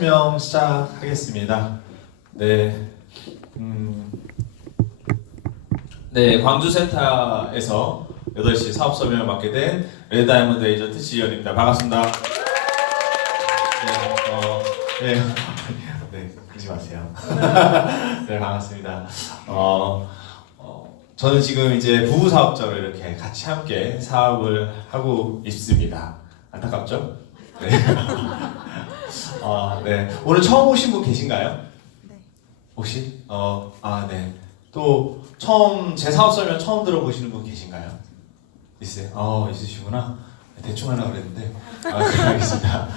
설명 시작하겠습니다. 네, 광주센터에서 8시 사업 설명을 맡게 된 레드다이아몬드 에이전트 지현입니다. 반갑습니다. 그러지 마세요. 네, 반갑습니다. 저는 지금 이제 부부 사업자로 이렇게 같이 함께 사업을 하고 있습니다. 안타깝죠? 네. 네. 오늘 처음 오신 분 계신가요? 네. 혹시? 네. 또 처음 제 사업 설명 처음 들어보시는 분 계신가요? 있어요? 있으시구나. 대충 하려고 그랬는데. 알겠습니다.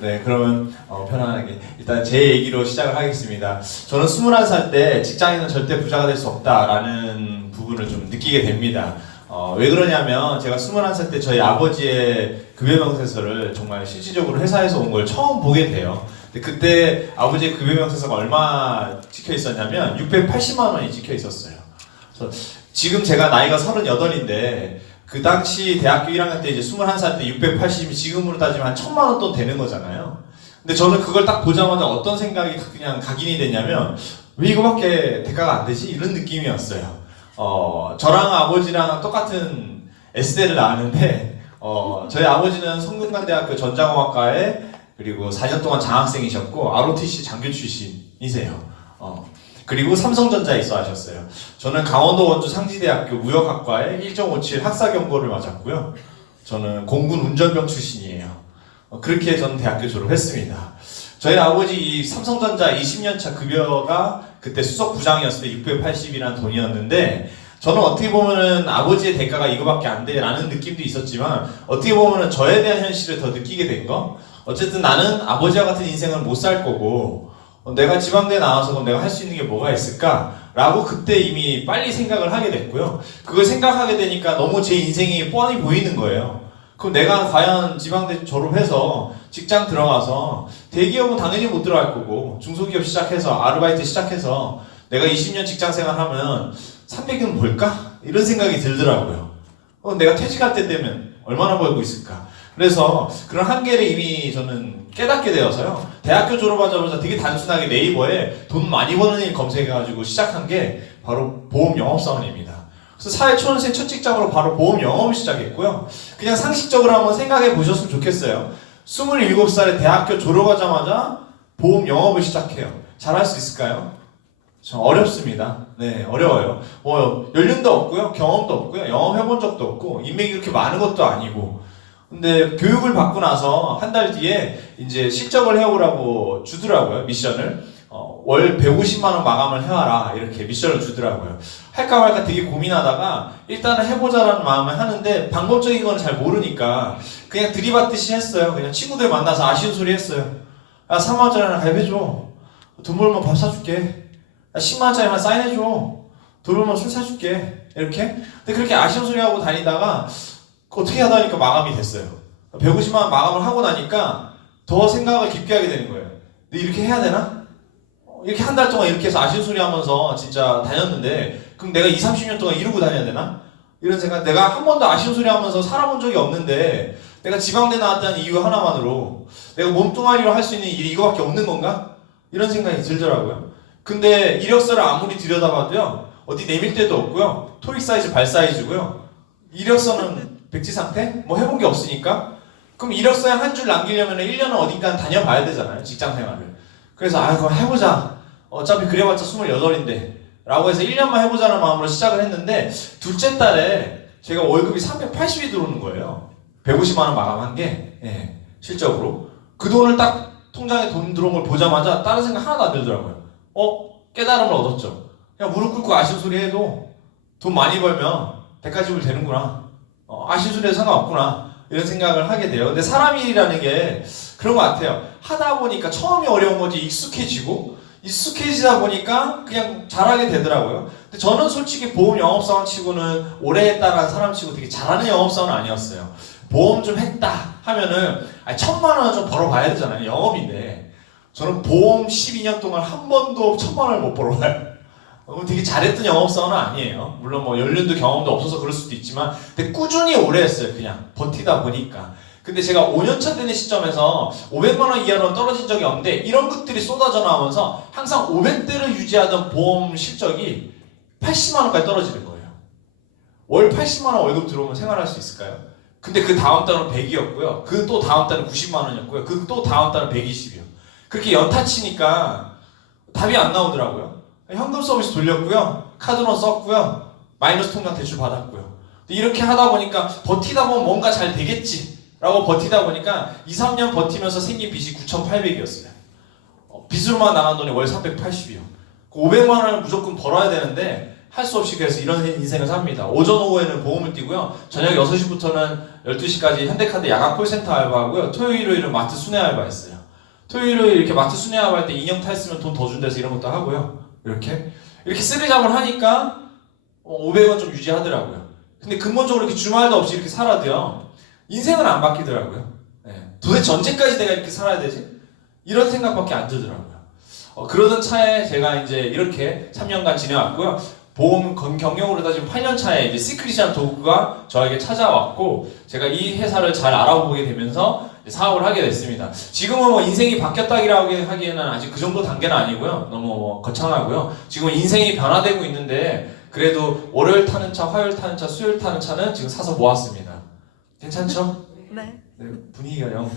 네, 그러면 편안하게 일단 제 얘기로 시작을 하겠습니다. 저는 21살 때 직장인은 절대 부자가 될 수 없다라는 부분을 좀 느끼게 됩니다. 왜 그러냐면 제가 21살 때 저희 아버지의 급여명세서를 정말 실질적으로 회사에서 온 걸 처음 보게 돼요. 근데 그때 아버지의 급여명세서가 얼마 찍혀 있었냐면 680만 원이 찍혀 있었어요. 그래서 지금 제가 나이가 38인데 그 당시 대학교 1학년 때 이제 21살 때 680이면 지금으로 따지면 한 1000만 원 돈 되는 거잖아요. 근데 저는 그걸 딱 보자마자 어떤 생각이 그냥 각인이 됐냐면 왜 이거밖에 대가가 안 되지? 이런 느낌이었어요. 저랑 아버지랑 똑같은 S대를 나왔는데 저희 아버지는 성균관대학교 전자공학과에 그리고 4년 동안 장학생이셨고 ROTC 장교 출신이세요. 그리고 삼성전자에 있어 하셨어요. 저는 강원도 원주 상지대학교 무역학과에 1.57 학사경고를 맞았고요. 저는 공군 운전병 출신이에요. 그렇게 저는 대학교 졸업했습니다. 저희 아버지 이 삼성전자 20년차 급여가 그때 수석부장이었을 때 680이라는 돈이었는데 저는 어떻게 보면은 아버지의 대가가 이거밖에 안 돼 라는 느낌도 있었지만 어떻게 보면은 저에 대한 현실을 더 느끼게 된 거 어쨌든 나는 아버지와 같은 인생을 못 살 거고 내가 지방대에 나와서 그럼 내가 할 수 있는 게 뭐가 있을까? 라고 그때 이미 빨리 생각을 하게 됐고요. 그걸 생각하게 되니까 너무 제 인생이 뻔히 보이는 거예요. 그럼 내가 과연 지방대 졸업해서 직장 들어가서 대기업은 당연히 못 들어갈 거고 중소기업 시작해서 아르바이트 시작해서 내가 20년 직장 생활하면 300은 벌까? 이런 생각이 들더라고요. 내가 퇴직할 때 되면 얼마나 벌고 있을까? 그래서 그런 한계를 이미 저는 깨닫게 되어서요. 대학교 졸업하자마자 되게 단순하게 네이버에 돈 많이 버는 일 검색해가지고 시작한 게 바로 보험 영업사원입니다. 그래서 사회초년생 첫 직장으로 바로 보험 영업을 시작했고요. 그냥 상식적으로 한번 생각해 보셨으면 좋겠어요. 27살에 대학교 졸업하자마자 보험 영업을 시작해요. 잘할 수 있을까요? 좀 어렵습니다. 네, 어려워요. 연륜도 없고요, 경험도 없고요, 영업해본 적도 없고, 인맥이 그렇게 많은 것도 아니고. 근데 교육을 받고 나서 한 달 뒤에 이제 실적을 해오라고 주더라고요, 미션을. 월 150만 원 마감을 해와라 이렇게 미션을 주더라고요. 할까 말까 되게 고민하다가 일단은 해보자라는 마음에 하는데 방법적인 건 잘 모르니까 그냥 들이받듯이 했어요. 그냥 친구들 만나서 아쉬운 소리 했어요. 야, 3만 원짜리 하나 가입해줘. 돈 벌면 밥 사줄게. 야, 10만 원짜리만 사인해줘. 돈 벌면 술 사줄게. 이렇게. 근데 그렇게 아쉬운 소리 하고 다니다가 어떻게 하다 보니까 마감이 됐어요. 150만 원 마감을 하고 나니까 더 생각을 깊게 하게 되는 거예요. 근데 이렇게 해야 되나? 이렇게 한 달 동안 이렇게 해서 아쉬운 소리 하면서 진짜 다녔는데 그럼 내가 20, 30년 동안 이러고 다녀야 되나? 이런 생각. 내가 한 번도 아쉬운 소리 하면서 살아본 적이 없는데 내가 지방대 나왔다는 이유 하나만으로 내가 몸뚱아리로 할 수 있는 일이 이거밖에 없는 건가? 이런 생각이 들더라고요. 근데 이력서를 아무리 들여다봐도요. 어디 내밀 데도 없고요. 토익 사이즈 발 사이즈고요. 이력서는 백지 상태? 뭐 해본 게 없으니까 그럼 이력서에 한 줄 남기려면 1년은 어딘가 다녀봐야 되잖아요. 직장 생활을. 그래서 그럼 해보자. 어차피 그래봤자 28인데 라고 해서 1년만 해보자는 마음으로 시작을 했는데 둘째 달에 제가 월급이 380이 들어오는 거예요. 150만 원 마감한 게 실적으로 그 돈을 딱 통장에 돈 들어온 걸 보자마자 다른 생각 하나도 안 들더라고요. 깨달음을 얻었죠. 그냥 무릎 꿇고 아쉬운 소리 해도 돈 많이 벌면 대가지불 되는구나. 아쉬운 소리 해도 상관없구나. 이런 생각을 하게 돼요. 근데 사람이라는 게 그런 것 같아요. 하다 보니까 처음이 어려운 거지 익숙해지다 보니까 그냥 잘하게 되더라고요. 근데 저는 솔직히 보험 영업사원 치고는 오래 했다라는 사람 치고 되게 잘하는 영업사원은 아니었어요. 보험 좀 했다 하면은 1000만 원 좀 벌어봐야 되잖아요. 영업인데 저는 보험 12년 동안 한 번도 1000만 원을 못 벌어봐요. 되게 잘했던 영업사원은 아니에요. 물론 뭐 연륜도 경험도 없어서 그럴 수도 있지만 근데 꾸준히 오래 했어요. 그냥 버티다 보니까 근데 제가 5년차 되는 시점에서 500만 원 이하로 떨어진 적이 없는데 이런 것들이 쏟아져 나오면서 항상 500대를 유지하던 보험 실적이 80만 원까지 떨어지는 거예요. 월 80만 원 월급 들어오면 생활할 수 있을까요? 근데 그 다음 달은 100이었고요. 그 또 다음 달은 90만 원이었고요. 그 또 다음 달은 120이요. 그렇게 연타 치니까 답이 안 나오더라고요. 현금 서비스 돌렸고요. 카드론 썼고요. 마이너스 통장 대출 받았고요. 이렇게 하다 보니까 버티다 보면 뭔가 잘 되겠지 라고 버티다 보니까 2, 3년 버티면서 생긴 빚이 9,800이었어요. 빚으로만 나간 돈이 월 380이요. 500만 원을 무조건 벌어야 되는데 할 수 없이 그래서 이런 인생을 삽니다. 오전 오후에는 보험을 뛰고요. 저녁 6시부터는 12시까지 현대카드 야간 콜센터 알바하고요. 토요일 일요일은 마트 순회 알바했어요. 토요일 일요일 이렇게 마트 순회 알바할 때 인형 탈 쓰면 돈 더 준대서 이런 것도 하고요. 이렇게 쓰리잡을 하니까 500원 좀 유지하더라고요. 근데 근본적으로 이렇게 주말도 없이 이렇게 살아도요. 인생은 안 바뀌더라고요. 네. 도대체 언제까지 내가 이렇게 살아야 되지? 이런 생각밖에 안 들더라고요. 그러던 차에 제가 이제 이렇게 3년간 지내왔고요. 보험 경력으로 따지면 8년 차에 이제 시크릿이라는 도구가 저에게 찾아왔고 제가 이 회사를 잘 알아보게 되면서 사업을 하게 됐습니다. 지금은 뭐 인생이 바뀌었다고 하기에는 아직 그 정도 단계는 아니고요. 너무 거창하고요. 지금은 인생이 변화되고 있는데 그래도 월요일 타는 차, 화요일 타는 차, 수요일 타는 차는 지금 사서 모았습니다. 괜찮죠? 네. 네, 분위기가 영.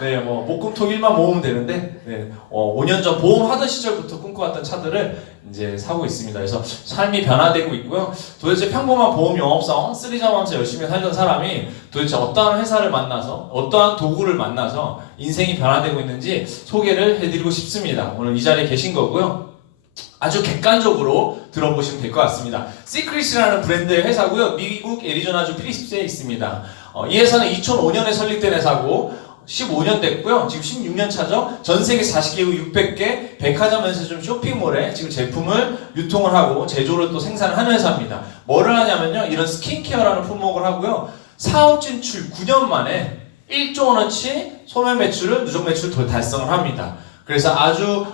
네, 뭐 목금토일만 모으면 되는데, 네, 5년 전 보험 하던 시절부터 꿈꿔왔던 차들을 이제 사고 있습니다. 그래서 삶이 변화되고 있고요. 도대체 평범한 보험 영업사원 쓰리잡하면서 열심히 살던 사람이 도대체 어떠한 회사를 만나서 어떠한 도구를 만나서 인생이 변화되고 있는지 소개를 해드리고 싶습니다. 오늘 이 자리에 계신 거고요. 아주 객관적으로 들어보시면 될 것 같습니다. 시크릿이라는 브랜드의 회사고요. 미국 애리조나주 필립스에 있습니다. 이 회사는 2005년에 설립된 회사고 15년 됐고요. 지금 16년 차죠. 전 세계 40개국 600개 백화점, 면세점, 쇼핑몰에 지금 제품을 유통을 하고 제조를 또 생산을 하는 회사입니다. 뭐를 하냐면요. 이런 스킨케어라는 품목을 하고요. 사업 진출 9년 만에 1조 원어치 소매 매출을 누적 매출을 달성을 합니다. 그래서 아주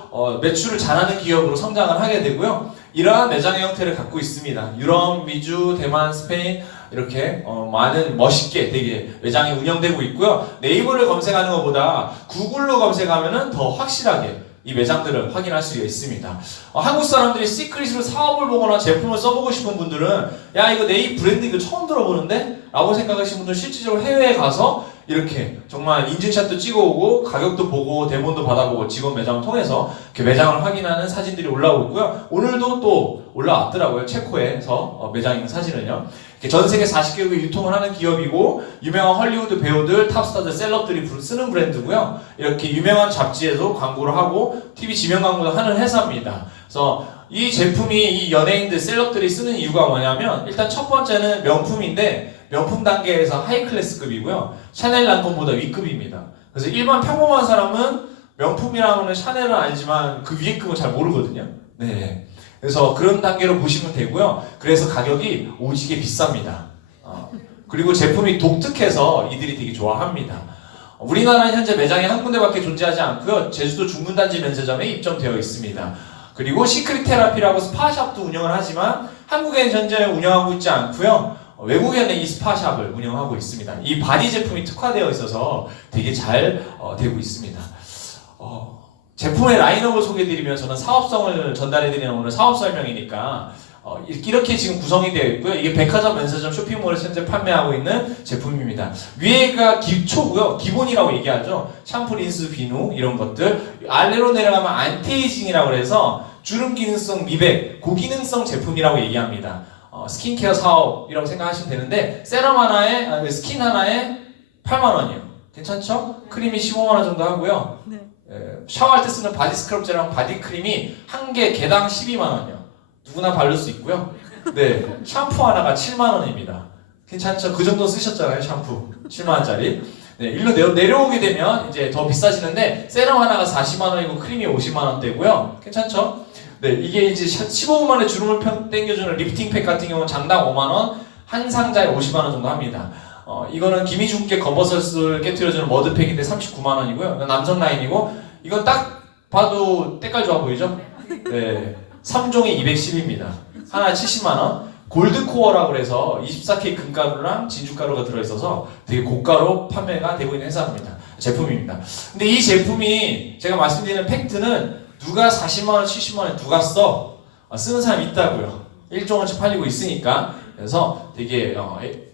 매출을 잘하는 기업으로 성장을 하게 되고요. 이러한 매장의 형태를 갖고 있습니다. 유럽, 미주, 대만, 스페인 이렇게 많은 멋있게 되게 매장이 운영되고 있고요. 네이버를 검색하는 것보다 구글로 검색하면 더 확실하게 이 매장들을 확인할 수 있습니다. 한국 사람들이 시크릿으로 사업을 보거나 제품을 써보고 싶은 분들은 야 이거 내 이 브랜드 이거 처음 들어보는데? 라고 생각하시는 분들은 실질적으로 해외에 가서 이렇게 정말 인증샷도 찍어오고 가격도 보고 대본도 받아보고 직원 매장을 통해서 이렇게 매장을 확인하는 사진들이 올라오고 있고요. 오늘도 또 올라왔더라고요. 체코에서 매장 있는 사진은요. 전 세계 40개국에 유통을 하는 기업이고 유명한 헐리우드 배우들, 탑스타들, 셀럽들이 쓰는 브랜드고요. 이렇게 유명한 잡지에도 광고를 하고 TV 지명 광고도 하는 회사입니다. 그래서 이 제품이 이 연예인들, 셀럽들이 쓰는 이유가 뭐냐면 일단 첫 번째는 명품인데 명품 단계에서 하이클래스급이고요. 샤넬 랑콤보다 위급입니다. 그래서 일반 평범한 사람은 명품이라면 샤넬은 알지만 그 위에 급은 잘 모르거든요. 네. 그래서 그런 단계로 보시면 되고요. 그래서 가격이 오지게 비쌉니다. 그리고 제품이 독특해서 이들이 되게 좋아합니다. 우리나라는 현재 매장이 한 군데밖에 존재하지 않고요. 제주도 중문단지 면세점에 입점되어 있습니다. 그리고 시크릿 테라피라고 스파샵도 운영을 하지만 한국에는 현재 운영하고 있지 않고요. 외국에는 이 스파샵을 운영하고 있습니다. 이 바디 제품이 특화되어 있어서 되게 잘 되고 있습니다. 제품의 라인업을 소개해드리면 저는 사업성을 전달해드리는 오늘 사업 설명이니까 이렇게 지금 구성이 되어 있고요. 이게 백화점, 면세점, 쇼핑몰에서 현재 판매하고 있는 제품입니다. 위에가 기초고요. 기본이라고 얘기하죠. 샴푸, 린스, 비누 이런 것들. 아래로 내려가면 안티에이징이라고 해서 주름 기능성 미백, 고기능성 제품이라고 얘기합니다. 스킨케어 사업이라고 생각하시면 되는데 세럼 하나에, 스킨 하나에 8만 원이요. 괜찮죠? 크림이 15만 원 정도 하고요. 네. 샤워할 때 쓰는 바디 스크럽 젤랑 바디 크림이 한 개 개당 12만 원이요. 누구나 바를 수 있고요. 네, 샴푸 하나가 7만 원입니다. 괜찮죠? 그 정도 쓰셨잖아요, 샴푸 7만 원짜리. 네, 일로 내려오게 되면 이제 더 비싸지는데 세럼 하나가 40만 원이고 크림이 50만 원대고요. 괜찮죠? 네, 이게 이제 15분 만에 주름을 당겨주는 리프팅 팩 같은 경우는 장당 5만 원, 한 상자에 50만 원 정도 합니다. 이거는 기미중께 검버섯을 깨트려주는 머드팩인데 39만 원이고요. 남성 라인이고 이건 딱 봐도 때깔 좋아 보이죠? 네, 3종에 210입니다. 하나에 70만 원. 골드코어라고 해서 24K 금가루랑 진주가루가 들어있어서 되게 고가로 판매가 되고 있는 회사입니다. 제품입니다. 근데 이 제품이 제가 말씀드리는 팩트는 누가 40만원, 70만원 누가 써? 쓰는 사람이 있다고요. 1조원씩 팔리고 있으니까. 그래서 되게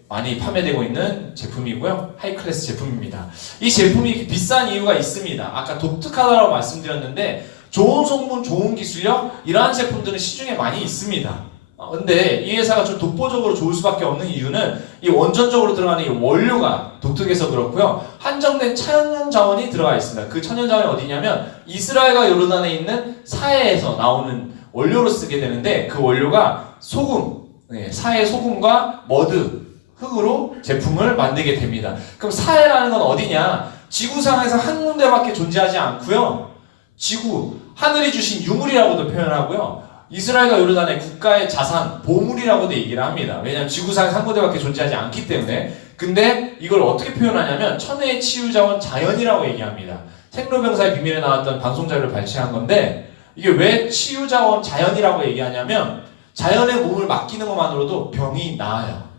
많이 판매되고 있는 제품이고요. 하이클래스 제품입니다. 이 제품이 이렇게 비싼 이유가 있습니다. 아까 독특하다고 말씀드렸는데 좋은 성분, 좋은 기술력 이러한 제품들은 시중에 많이 있습니다. 근데 이 회사가 좀 독보적으로 좋을 수밖에 없는 이유는 이 원천적으로 들어가는 이 원료가 독특해서 그렇고요. 한정된 천연 자원이 들어가 있습니다. 그 천연 자원이 어디냐면 이스라엘과 요르단에 있는 사해에서 나오는 원료로 쓰게 되는데 그 원료가 소금, 사해 소금과 머드, 흙으로 제품을 만들게 됩니다. 그럼 사해라는 건 어디냐? 지구상에서 한 군데밖에 존재하지 않고요. 지구, 하늘이 주신 유물이라고도 표현하고요. 이스라엘과 요르단의 국가의 자산, 보물이라고도 얘기를 합니다. 왜냐하면 지구상에 한 군데밖에 존재하지 않기 때문에. 근데 이걸 어떻게 표현하냐면 천혜의 치유자원 자연이라고 얘기합니다. 생로병사의 비밀에 나왔던 방송자료를 발췌한 건데 이게 왜 치유자원 자연이라고 얘기하냐면 자연의 몸을 맡기는 것만으로도 병이 나아요.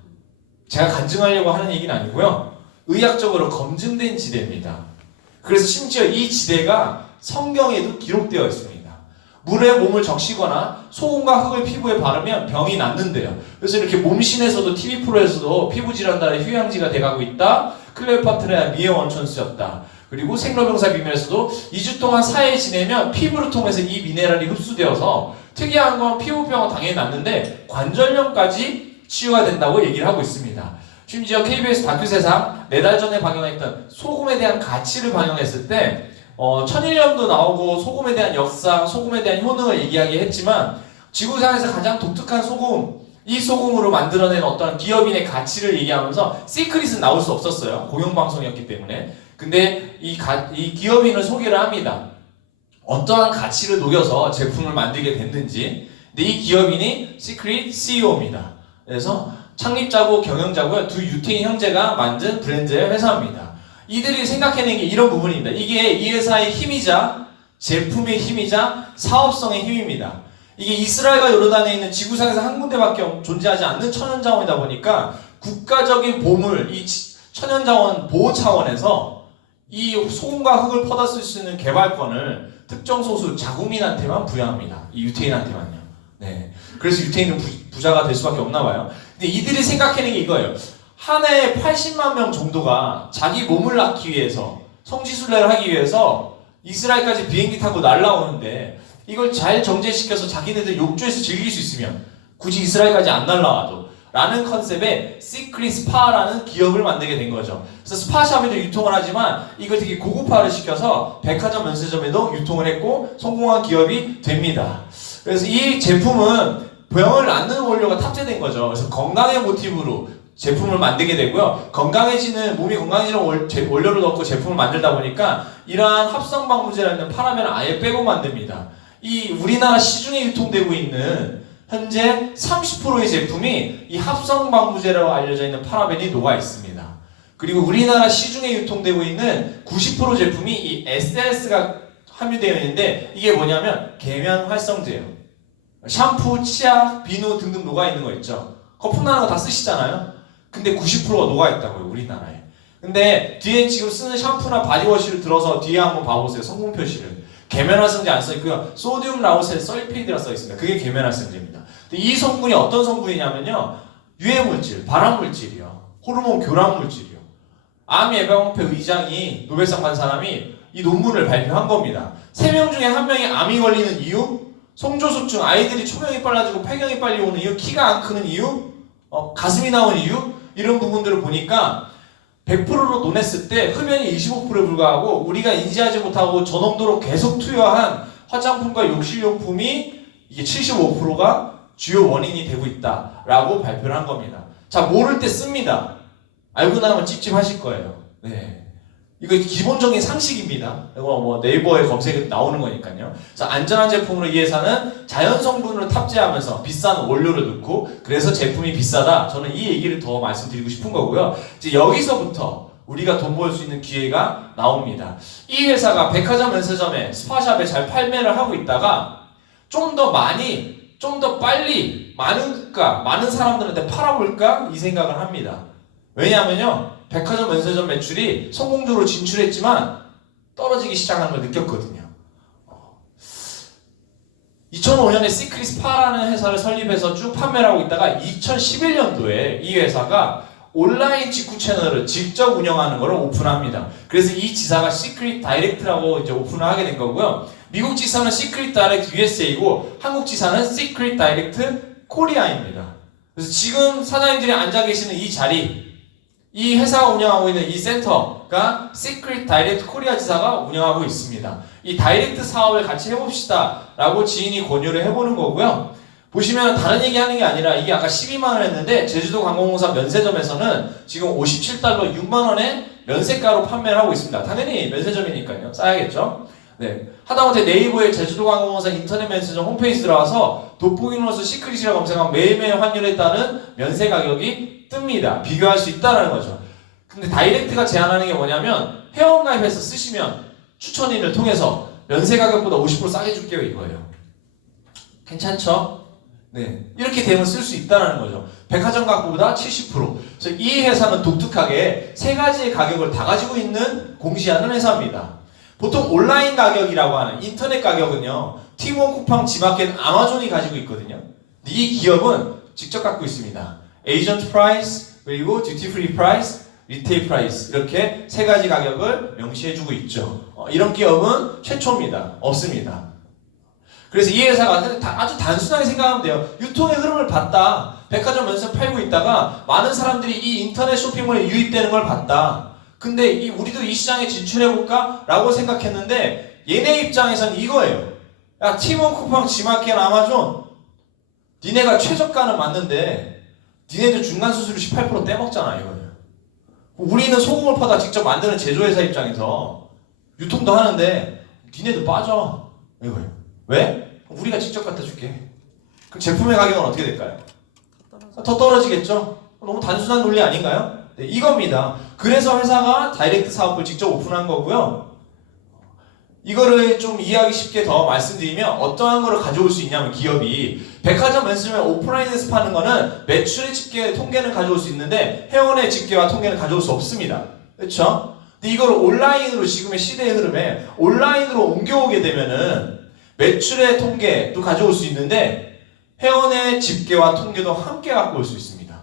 제가 간증하려고 하는 얘기는 아니고요. 의학적으로 검증된 지대입니다. 그래서 심지어 이 지대가 성경에도 기록되어 있습니다. 물에 몸을 적시거나 소금과 흙을 피부에 바르면 병이 낫는데요. 그래서 이렇게 몸신에서도 TV 프로에서도 피부 질환달의 휴양지가 돼가고 있다. 클레오파트라의 미의 원천 쓰였다. 그리고 생로병사 비밀에서도 2주 동안 사해에 지내면 피부를 통해서 이 미네랄이 흡수되어서 특이한 건 피부병은 당연히 낫는데 관절염까지 치유가 된다고 얘기를 하고 있습니다. 심지어 KBS 다큐세상 4달 전에 방영했던 소금에 대한 가치를 방영했을 때 천일염도 나오고 소금에 대한 역사, 소금에 대한 효능을 얘기하긴 했지만 지구상에서 가장 독특한 소금, 이 소금으로 만들어낸 어떤 기업인의 가치를 얘기하면서 시크릿은 나올 수 없었어요. 공영방송이었기 때문에. 근데 이 기업인을 소개를 합니다. 어떠한 가치를 녹여서 제품을 만들게 됐는지. 근데 이 기업인이 시크릿 CEO입니다. 그래서 창립자고 경영자고요. 두 유태인 형제가 만든 브랜드의 회사입니다. 이들이 생각해낸 게 이런 부분입니다. 이게 이 회사의 힘이자 제품의 힘이자 사업성의 힘입니다. 이게 이스라엘과 요르단에 있는 지구상에서 한 군데밖에 존재하지 않는 천연자원이다 보니까 국가적인 보물, 이 천연자원 보호 차원에서 이 소금과 흙을 퍼다 쓸 수 있는 개발권을 특정 소수 자국민한테만 부여합니다. 이 유태인한테만요. 네. 그래서 유태인은 부자가 될 수밖에 없나 봐요. 근데 이들이 생각해낸 게 이거예요. 한 해에 80만 명 정도가 자기 몸을 낳기 위해서 성지순례를 하기 위해서 이스라엘까지 비행기 타고 날아오는데 이걸 잘 정제시켜서 자기네들 욕조에서 즐길 수 있으면 굳이 이스라엘까지 안 날아와도 라는 컨셉의 시크릿 스파라는 기업을 만들게 된 거죠. 그래서 스파샵에도 유통을 하지만 이걸 되게 고급화를 시켜서 백화점 면세점에도 유통을 했고 성공한 기업이 됩니다. 그래서 이 제품은 병을 낫는 원료가 탑재된 거죠. 그래서 건강의 모티브로 제품을 만들게 되고요. 몸이 건강해지는 원료를 넣고 제품을 만들다 보니까 이러한 합성 방부제라는 파라벤을 아예 빼고 만듭니다. 이 우리나라 시중에 유통되고 있는 현재 30%의 제품이 이 합성 방부제라고 알려져 있는 파라벤이 녹아 있습니다. 그리고 우리나라 시중에 유통되고 있는 90% 제품이 이 SLS가 함유되어 있는데 이게 뭐냐면 계면 활성제예요. 샴푸, 치약, 비누 등등 녹아 있는 거 있죠. 거품 나는 거 다 쓰시잖아요. 근데 90%가 녹아 있다고요, 우리나라에. 근데 뒤에 지금 쓰는 샴푸나 바디워시를 들어서 뒤에 한번 봐보세요. 성분 표시를. 계면활성제 안 써있고요. 소디움 라우셀 설페이드라 써있습니다. 그게 계면활성제입니다. 근데 이 성분이 어떤 성분이냐면요. 유해물질, 발암물질이요. 호르몬 교란물질이요. 암 예방협회 의장이 노벨상 받은 사람이 이 논문을 발표한 겁니다. 3명 중에 1명이 암이 걸리는 이유, 성조숙증, 아이들이 초경이 빨라지고 폐경이 빨리 오는 이유, 키가 안 크는 이유, 가슴이 나오는 이유, 이런 부분들을 보니까 100%로 논했을 때 흡연이 25%에 불과하고 우리가 인지하지 못하고 저농도로 계속 투여한 화장품과 욕실용품이 이게 75%가 주요 원인이 되고 있다라고 발표를 한 겁니다. 자, 모를 때 씁니다. 알고 나면 찝찝하실 거예요. 네. 이거 기본적인 상식입니다. 이거 뭐 네이버에 검색에 나오는 거니까요. 그래서 안전한 제품으로 이 회사는 자연 성분으로 탑재하면서 비싼 원료를 넣고 그래서 제품이 비싸다. 저는 이 얘기를 더 말씀드리고 싶은 거고요. 이제 여기서부터 우리가 돈 벌 수 있는 기회가 나옵니다. 이 회사가 백화점 면세점에 스파샵에 잘 판매를 하고 있다가 좀 더 많이 좀 더 빨리 많은 사람들한테 팔아볼까 이 생각을 합니다. 왜냐하면요, 백화점 면세점 매출이 성공적으로 진출했지만 떨어지기 시작하는 걸 느꼈거든요. 2005년에 시크릿 스파라는 회사를 설립해서 쭉 판매를 하고 있다가 2011년도에 이 회사가 온라인 직구 채널을 직접 운영하는 것을 오픈합니다. 그래서 이 지사가 시크릿 다이렉트라고 이제 오픈을 하게 된 거고요. 미국 지사는 시크릿 다이렉트 USA이고 한국 지사는 시크릿 다이렉트 코리아입니다. 그래서 지금 사장님들이 앉아 계시는 이 자리, 이 회사가 운영하고 있는 이 센터가 시크릿 다이렉트 코리아 지사가 운영하고 있습니다. 이 다이렉트 사업을 같이 해봅시다 라고 지인이 권유를 해보는 거고요. 보시면 다른 얘기 하는 게 아니라 이게 아까 12만원 했는데 제주도 관공공사 면세점에서는 지금 57달러 6만원에 면세가로 판매를 하고 있습니다. 당연히 면세점이니까요. 싸야겠죠? 네. 하다못해 네이버에 제주도 관공공사 인터넷 면세점 홈페이지 들어가서 돋보기로서 시크릿이라고 검색하면 매일매일 환율에 따른 면세 가격이 뜹니다. 비교할 수 있다는 거죠. 근데 다이렉트가 제안하는 게 뭐냐면 회원가입해서 쓰시면 추천인을 통해서 면세 가격보다 50% 싸게 줄게요 이거예요. 괜찮죠? 네, 이렇게 되면 쓸 수 있다는 거죠. 백화점 가격보다 70%. 그래서 이 회사는 독특하게 세 가지의 가격을 다 가지고 있는 공시하는 회사입니다. 보통 온라인 가격이라고 하는 인터넷 가격은요, 티몬, 쿠팡, 지마켓, 아마존이 가지고 있거든요. 이 기업은 직접 갖고 있습니다. 에이전트 프라이스, 그리고 듀티 프리 프라이스, 리테일 프라이스 이렇게 세 가지 가격을 명시해주고 있죠. 이런 기업은 최초입니다. 없습니다. 그래서 이 회사가 아주 단순하게 생각하면 돼요. 유통의 흐름을 봤다. 백화점 면세 팔고 있다가 많은 사람들이 이 인터넷 쇼핑몰에 유입되는 걸 봤다. 근데 우리도 이 시장에 진출해볼까? 라고 생각했는데 얘네 입장에서는 이거예요. 야, 티몬, 쿠팡, 지마켓, 아마존 니네가 최저가는 맞는데 니네들 중간 수수료 18% 떼먹잖아 이거는. 우리는 소금을 퍼다 직접 만드는 제조회사 입장에서 유통도 하는데 니네도 빠져 이거예요. 왜? 우리가 직접 갖다 줄게. 그럼 제품의 가격은 어떻게 될까요? 더 떨어지겠죠? 너무 단순한 논리 아닌가요? 네, 이겁니다. 그래서 회사가 다이렉트 사업을 직접 오픈한 거고요. 이거를 좀 이해하기 쉽게 더 말씀드리면 어떠한 거를 가져올 수 있냐면 기업이 백화점 면세점에 오프라인에서 파는 거는 매출의 집계 통계는 가져올 수 있는데 회원의 집계와 통계는 가져올 수 없습니다. 그렇죠? 근데 이걸 온라인으로 지금의 시대의 흐름에 온라인으로 옮겨오게 되면은 매출의 통계도 가져올 수 있는데 회원의 집계와 통계도 함께 갖고 올 수 있습니다.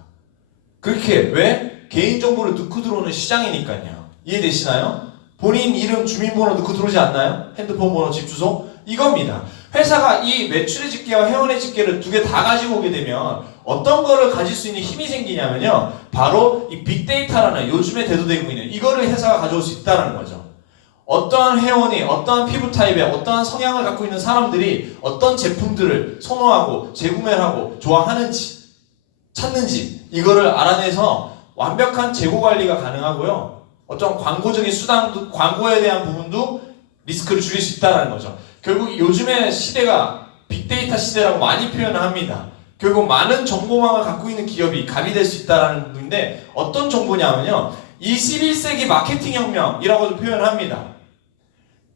그렇게 왜? 개인정보를 넣고 들어오는 시장이니까요. 이해되시나요? 본인 이름, 주민번호 넣고 들어오지 않나요? 핸드폰 번호, 집 주소? 이겁니다. 회사가 이 매출의 집계와 회원의 집계를 두 개 다 가지고 오게 되면 어떤 거를 가질 수 있는 힘이 생기냐면요. 바로 이 빅데이터라는 요즘에 대두되고 있는 이거를 회사가 가져올 수 있다는 거죠. 어떠한 회원이 어떠한 피부 타입에 어떠한 성향을 갖고 있는 사람들이 어떤 제품들을 선호하고 재구매를 하고 좋아하는지 찾는지 이거를 알아내서 완벽한 재고 관리가 가능하고요. 어떤 광고적인 수단도 광고에 대한 부분도 리스크를 줄일 수 있다는 거죠. 결국 요즘의 시대가 빅데이터 시대라고 많이 표현을 합니다. 결국 많은 정보망을 갖고 있는 기업이 갑이 될 수 있다는 부분인데 어떤 정보냐면요. 21세기 마케팅 혁명이라고도 표현을 합니다.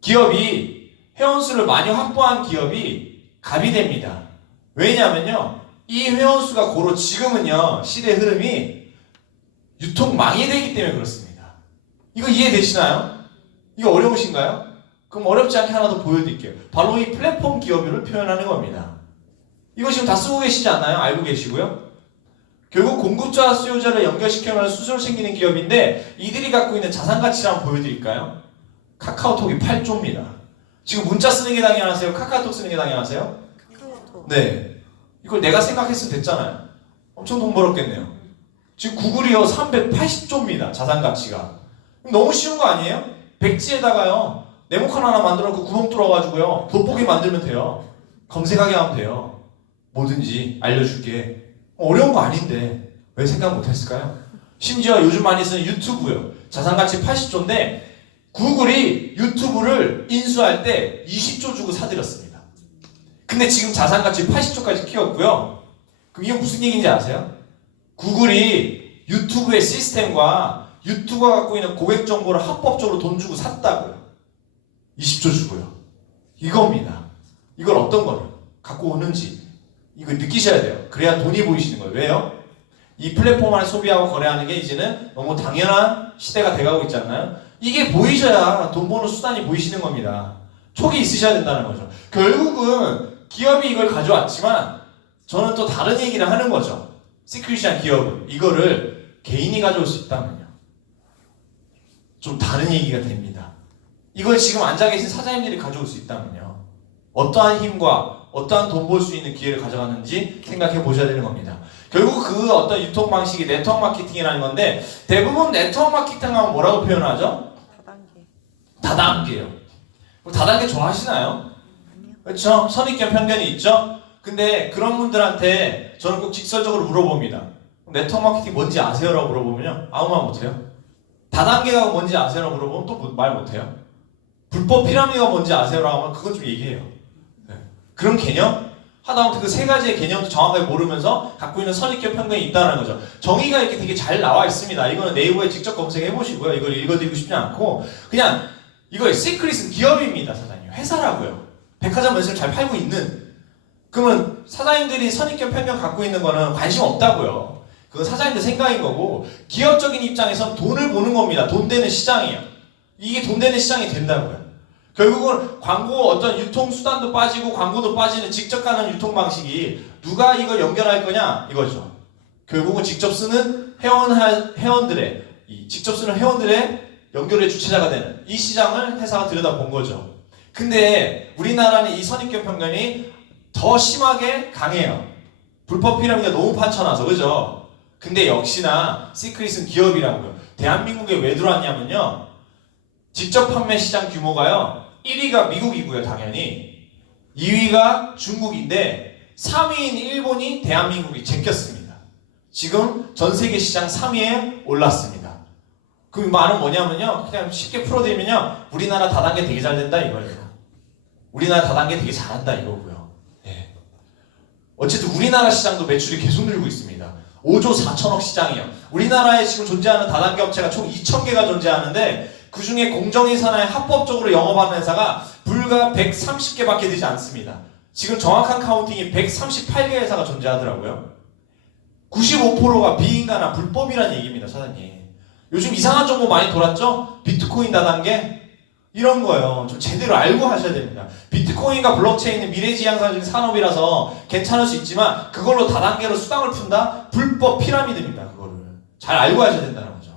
기업이 회원수를 많이 확보한 기업이 갑이 됩니다. 왜냐하면요. 이 회원수가 고로 지금은요. 시대의 흐름이 유통망이 되기 때문에 그렇습니다. 이거 이해되시나요? 이거 어려우신가요? 그럼 어렵지 않게 하나 더 보여드릴게요. 바로 이 플랫폼 기업을 표현하는 겁니다. 이거 지금 다 쓰고 계시지 않나요? 알고 계시고요. 결국 공급자와 수요자를 연결시키면 수수료 생기는 기업인데 이들이 갖고 있는 자산 가치를 한번 보여드릴까요? 카카오톡이 8조입니다. 지금 문자 쓰는 게 당연하세요? 카카오톡 쓰는 게 당연하세요? 네. 이걸 내가 생각했으면 됐잖아요. 엄청 돈 벌었겠네요. 지금 구글이요 380조입니다. 자산 가치가. 너무 쉬운 거 아니에요? 백지에다가요 네모칸 하나 만들어 놓고 구멍 뚫어가지고요 돋보기 만들면 돼요. 검색하게 하면 돼요. 뭐든지 알려줄게. 어려운 거 아닌데 왜 생각 못했을까요? 심지어 요즘 많이 쓰는 유튜브요. 자산가치 80조인데 구글이 유튜브를 인수할 때 20조 주고 사들였습니다. 근데 지금 자산가치 80조까지 키웠고요. 그럼 이게 무슨 얘기인지 아세요? 구글이 유튜브의 시스템과 유튜브가 갖고 있는 고객 정보를 합법적으로 돈 주고 샀다고요. 20조 주고요. 이겁니다. 이걸 어떤 거를 갖고 오는지 이거 느끼셔야 돼요. 그래야 돈이 보이시는 거예요. 왜요? 이 플랫폼 안에 소비하고 거래하는 게 이제는 너무 당연한 시대가 돼가고 있지 않나요? 이게 보이셔야 돈 버는 수단이 보이시는 겁니다. 촉이 있으셔야 된다는 거죠. 결국은 기업이 이걸 가져왔지만 저는 또 다른 얘기를 하는 거죠. 시크릿한 기업은 이거를 개인이 가져올 수 있다면요. 좀 다른 얘기가 됩니다. 이걸 지금 앉아 계신 사장님들이 가져올 수 있다면요. 어떠한 힘과 어떠한 돈 벌 수 있는 기회를 가져갔는지 생각해 보셔야 되는 겁니다. 결국 그 어떤 유통 방식이 네트워크 마케팅이라는 건데 대부분 네트워크 마케팅 하면 뭐라고 표현하죠? 다단계예요. 다단계 좋아하시나요? 그렇죠? 선입견 편견이 있죠? 근데 그런 분들한테 저는 꼭 직설적으로 물어봅니다. 네트워크 마케팅 뭔지 아세요? 라고 물어보면요. 아무 말 못해요. 다단계가 뭔지 아세요? 라고 물어보면 또 말 못해요. 불법 피라미드가 뭔지 아세요? 라고 하면 그건 좀 얘기해요. 네. 그런 개념? 하다못해 그 세 가지의 개념도 정확하게 모르면서 갖고 있는 선입견 편견이 있다는 거죠. 정의가 이렇게 되게 잘 나와 있습니다. 이거는 네이버에 직접 검색해 보시고요. 이걸 읽어드리고 싶지 않고 그냥 이거 시크릿은 기업입니다. 사장님. 회사라고요. 백화점 매수를 잘 팔고 있는. 그러면 사장님들이 선입견 편견 갖고 있는 거는 관심 없다고요. 그건 사장님들 생각인 거고 기업적인 입장에선 돈을 보는 겁니다. 돈 되는 시장이에요. 이게 돈 되는 시장이 된다고요. 결국은 광고 어떤 유통수단도 빠지고 광고도 빠지는 직접 가는 유통 방식이 누가 이걸 연결할 거냐 이거죠. 결국은 직접 쓰는 회원들의 직접 쓰는 회원들의 연결의 주체자가 되는 이 시장을 회사가 들여다본 거죠. 근데 우리나라는 이 선입견 편견이 더 심하게 강해요. 불법 피라미드가 너무 판쳐나서 그죠? 근데 역시나 시크릿은 기업이라고요. 대한민국에 왜 들어왔냐면요. 직접 판매 시장 규모가요. 1위가 미국이고요. 당연히 2위가 중국인데 3위인 일본이 대한민국이 제꼈습니다. 지금 전 세계 시장 3위에 올랐습니다. 그 말은 뭐냐면요. 그냥 쉽게 풀어드리면요. 우리나라 다단계 되게 잘 된다 이거예요. 우리나라 다단계 되게 잘한다 이거고요. 네. 어쨌든 우리나라 시장도 매출이 계속 늘고 있습니다. 5조 4천억 시장이요. 우리나라에 지금 존재하는 다단계 업체가 총 2,000개가 존재하는데 그 중에 공정위 산하에 합법적으로 영업하는 회사가 불과 130개밖에 되지 않습니다. 지금 정확한 카운팅이 138개 회사가 존재하더라고요. 95%가 비인가나 불법이라는 얘기입니다, 사장님. 요즘 이상한 정보 많이 돌았죠? 비트코인 다단계? 이런 거예요. 좀 제대로 알고 하셔야 됩니다. 비트코인과 블록체인은 미래지향적인 산업이라서 괜찮을 수 있지만 그걸로 다단계로 수당을 푼다? 불법 피라미드입니다. 그거를. 잘 알고 하셔야 된다는 거죠.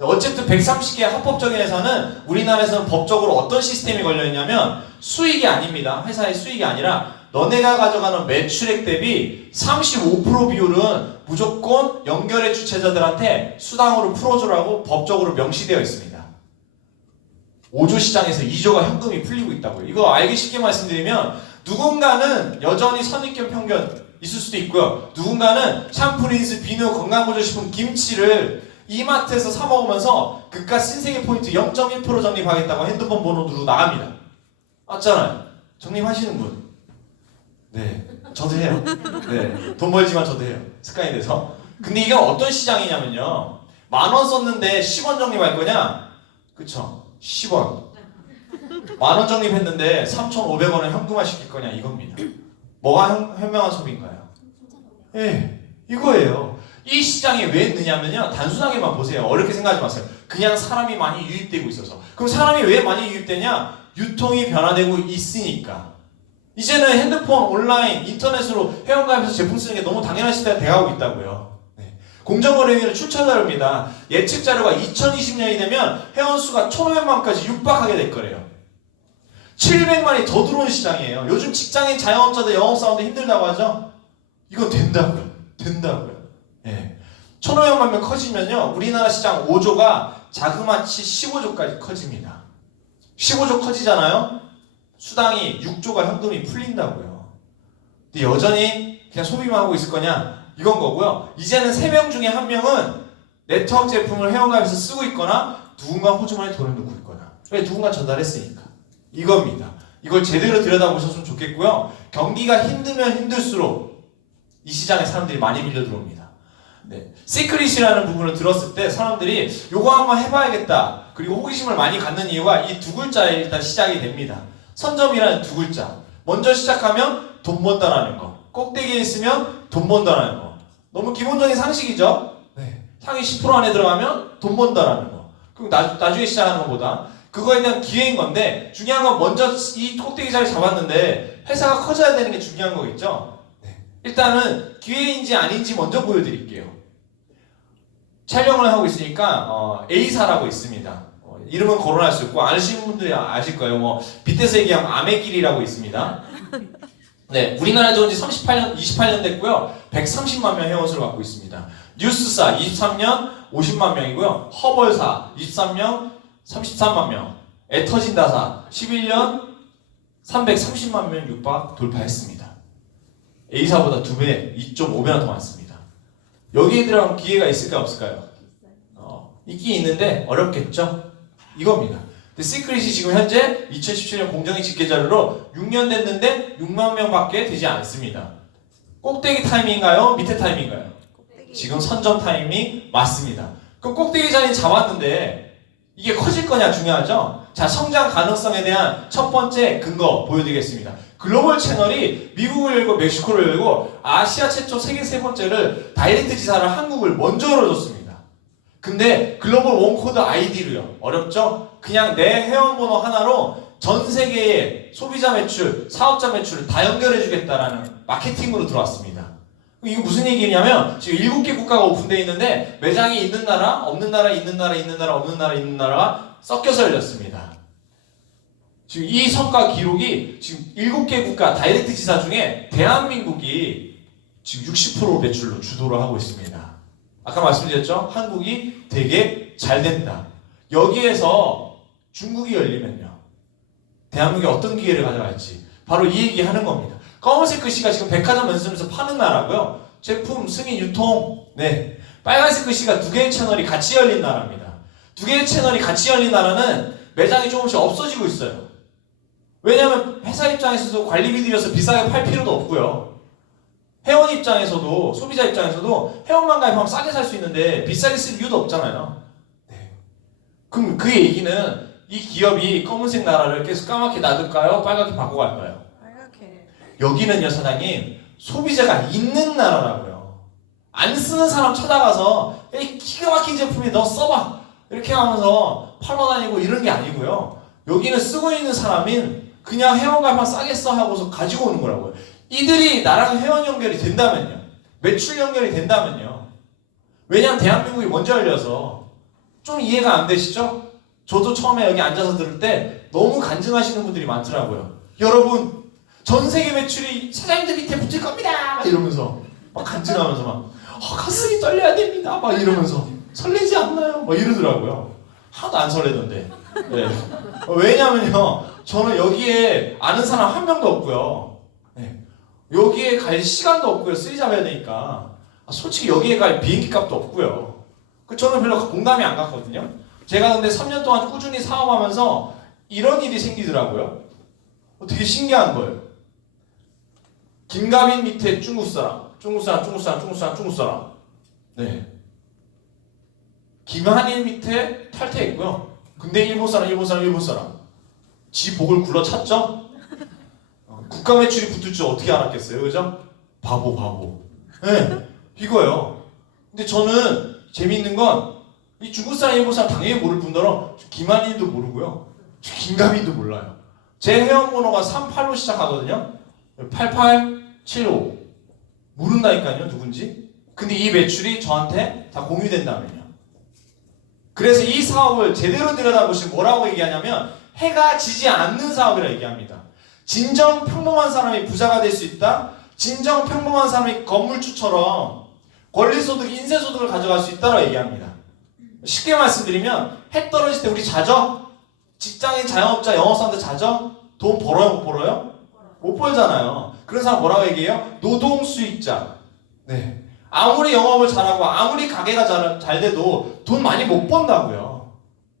어쨌든 130개 합법적인 회사는 우리나라에서는 법적으로 어떤 시스템이 걸려있냐면 수익이 아닙니다. 회사의 수익이 아니라 너네가 가져가는 매출액 대비 35% 비율은 무조건 연결의 주체자들한테 수당으로 풀어주라고 법적으로 명시되어 있습니다. 5조 시장에서 2조가 현금이 풀리고 있다고요. 이거 알기 쉽게 말씀드리면 누군가는 여전히 선입견 편견 있을 수도 있고요. 누군가는 샴푸, 린스, 비누, 건강보조식품, 김치를 이마트에서 사 먹으면서 그깟 신세계 포인트 0.1% 적립하겠다고 핸드폰 번호 누르고 나갑니다. 맞잖아요. 적립하시는 분. 네, 저도 해요. 네, 돈 벌지만 저도 해요. 습관이 돼서. 근데 이게 어떤 시장이냐면요. 10,000원 썼는데 10원 적립할 거냐? 그쵸? 10원. 10,000원 적립했는데 3,500원을 현금화 시킬 거냐? 이겁니다. 뭐가 현명한 소비인가요? 예, 네, 이거예요. 이 시장에 왜 있느냐면요. 단순하게만 보세요. 어렵게 생각하지 마세요. 그냥 사람이 많이 유입되고 있어서. 그럼 사람이 왜 많이 유입되냐? 유통이 변화되고 있으니까. 이제는 핸드폰, 온라인, 인터넷으로 회원가입해서 제품 쓰는 게 너무 당연한 시대가 돼가고 있다고요. 네. 공정거래위원회 출처자료입니다. 예측 자료가 2020년이 되면 회원 수가 1,500만까지 육박하게 될 거래요. 700만이 더 들어오는 시장이에요. 요즘 직장인 자영업자들 영업사원들 힘들다고 하죠? 이거 된다고요. 된다고요. 예. 1,500만 명 커지면요. 우리나라 시장 5조가 자그마치 15조까지 커집니다. 15조 커지잖아요? 수당이 6조가 현금이 풀린다고요. 근데 여전히 그냥 소비만 하고 있을 거냐? 이건 거고요. 이제는 3명 중에 1명은 네트워크 제품을 회원가입해서 쓰고 있거나 누군가 호주머니에 돈을 넣고 있거나. 왜? 누군가 전달했으니까. 이겁니다. 이걸 제대로 들여다보셨으면 좋겠고요. 경기가 힘들면 힘들수록 이 시장에 사람들이 많이 밀려 들어옵니다. 네. 시크릿이라는 부분을 들었을 때 사람들이 요거 한번 해봐야겠다. 그리고 호기심을 많이 갖는 이유가 이 두 글자에 일단 시작이 됩니다. 선점이라는 두 글자. 먼저 시작하면 돈 번다라는 거. 꼭대기에 있으면 돈 번다라는 거. 너무 기본적인 상식이죠? 네. 상위 10% 안에 들어가면 돈 번다라는 거. 그럼 나중에 시작하는 것보다 그거에 대한 기회인 건데 중요한 건 먼저 이 꼭대기 자리 잡았는데 회사가 커져야 되는 게 중요한 거겠죠? 네. 일단은 기회인지 아닌지 먼저 보여드릴게요. 촬영을 하고 있으니까 A사라고 있습니다. 이름은 거론할 수 있고 아시는 분들이 아실 거예요. 뭐 빗대서 얘기하면 아메길이라고 있습니다. 네, 우리나라에 들어온 지 28년 됐고요. 130만 명 회원수를 갖고 있습니다. 뉴스사 23년 50만 명이고요. 허벌사 23년 33만 명. 애터진다사 11년 330만 명 육박 돌파했습니다. A사보다 2배, 2.5배나 더 많습니다. 여기에 들어가면 기회가 있을까요? 없을까요? 있긴 있는데 어렵겠죠? 이겁니다. 시크릿이 지금 현재 2017년 공정위 집계 자료로 6년 됐는데 6만 명밖에 되지 않습니다. 꼭대기 타임인가요? 밑에 타임인가요? 지금 선점 타임이 맞습니다. 그럼 꼭대기 자리 잡았는데 이게 커질 거냐 중요하죠? 자, 성장 가능성에 대한 첫 번째 근거 보여드리겠습니다. 글로벌 채널이 미국을 열고 멕시코를 열고 아시아 최초 세계 세 번째를 다이렉트 지사를 한국을 먼저 열어줬습니다. 근데 글로벌 원코드 아이디로요. 어렵죠? 그냥 내 회원번호 하나로 전 세계의 소비자 매출, 사업자 매출을 다 연결해주겠다라는 마케팅으로 들어왔습니다. 이거 무슨 얘기냐면 지금 7개 국가가 오픈되어 있는데 매장이 있는 나라, 없는 나라, 있는 나라, 있는 나라, 없는 나라, 있는 나라가 섞여서 열렸습니다. 지금 이 성과 기록이 지금 7개 국가 다이렉트 지사 중에 대한민국이 지금 60% 매출로 주도를 하고 있습니다. 아까 말씀드렸죠? 한국이 되게 잘 된다. 여기에서 중국이 열리면요. 대한민국이 어떤 기회를 가져갈지 바로 이 얘기 하는 겁니다. 검은색 글씨가 지금 백화점 면세점에서 파는 나라고요. 제품, 승인, 유통. 네. 빨간색 글씨가 2개의 채널이 같이 열린 나라입니다. 2개의 채널이 같이 열린 나라는 매장이 조금씩 없어지고 있어요. 왜냐하면 회사 입장에서도 관리비 들여서 비싸게 팔 필요도 없고요. 회원 입장에서도, 소비자 입장에서도 회원만 가입하면 싸게 살 수 있는데 비싸게 쓸 이유도 없잖아요. 네. 그럼 그 얘기는 이 기업이 검은색 나라를 계속 까맣게 놔둘까요? 빨갛게 바꿔갈까요? 빨갛게. 여기는요, 사장님, 소비자가 있는 나라라고요. 안 쓰는 사람 찾아가서 이 기가 막힌 제품이 너 써봐 이렇게 하면서 팔러 다니고 이런 게 아니고요. 여기는 쓰고 있는 사람인 그냥 회원 가입만 싸게 써 하고서 가지고 오는 거라고요. 이들이 나랑 회원 연결이 된다면요. 매출 연결이 된다면요. 왜냐하면 대한민국이 먼저 열려서 좀 이해가 안 되시죠? 저도 처음에 여기 앉아서 들을 때 너무 간증하시는 분들이 많더라고요. 여러분, 전 세계 매출이 사장님들 밑에 붙을 겁니다! 막 이러면서 막 간증하면서 막 가슴이 떨려야 됩니다! 막 이러면서 설레지 않나요? 막 이러더라고요. 하나도 안 설레던데. 네. 왜냐면요, 저는 여기에 아는 사람 한 명도 없고요. 네. 여기에 갈 시간도 없고요. 쓰리 잡아야 되니까. 솔직히 여기에 갈 비행기 값도 없고요. 저는 별로 공감이 안 갔거든요. 제가 근데 3년 동안 꾸준히 사업하면서 이런 일이 생기더라고요. 되게 신기한 거예요. 김가빈 밑에 중국 사람. 네. 김한일 밑에 탈퇴했고요. 근데 일본 사람. 지 복을 굴러 찼죠? 국가 매출이 붙을 줄 어떻게 알았겠어요? 그죠? 바보. 네, 이거예요. 근데 저는 재미있는 건 이 중국 사람, 일본 사람 당연히 모를 뿐더러 김한일도 모르고요. 김가빈도 몰라요. 제 회원번호가 38로 시작하거든요. 8875 모른다니까요, 누군지. 근데 이 매출이 저한테 다 공유된다면요. 그래서 이 사업을 제대로 들여다보시면 뭐라고 얘기하냐면 해가 지지 않는 사업이라고 얘기합니다. 진정 평범한 사람이 부자가 될 수 있다. 진정 평범한 사람이 건물주처럼 권리소득, 인세소득을 가져갈 수 있다고 얘기합니다. 쉽게 말씀드리면 해 떨어질 때 우리 자죠? 직장인, 자영업자, 영업사원들 자죠? 돈 벌어요? 못 벌어요? 못 벌잖아요. 그런 사람 뭐라고 얘기해요? 노동수익자. 네. 아무리 영업을 잘하고 아무리 가게가 잘 돼도 돈 많이 못 번다고요.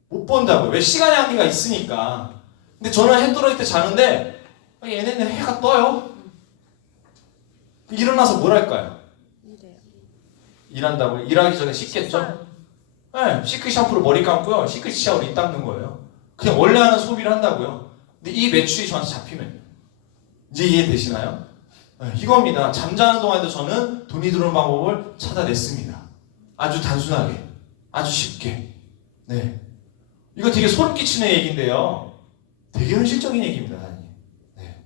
못 번다고요. 왜? 시간의 한계가 있으니까. 근데 저는 해 떨어질 때 자는데 얘네는 해가 떠요. 일어나서 뭘 할까요? 일한다고요? 일하기 전에 씻겠죠? 네, 시크 샴푸로 머리 감고요. 시크 샤워로 입 닦는 거예요. 그냥 원래 하는 소비를 한다고요. 근데 이 매출이 저한테 잡히면 이제 이해되시나요? 이겁니다. 잠자는 동안에도 저는 돈이 들어오는 방법을 찾아냈습니다. 아주 단순하게, 아주 쉽게. 네, 이거 되게 소름 끼치는 얘기인데요. 되게 현실적인 얘기입니다, 사장님. 네.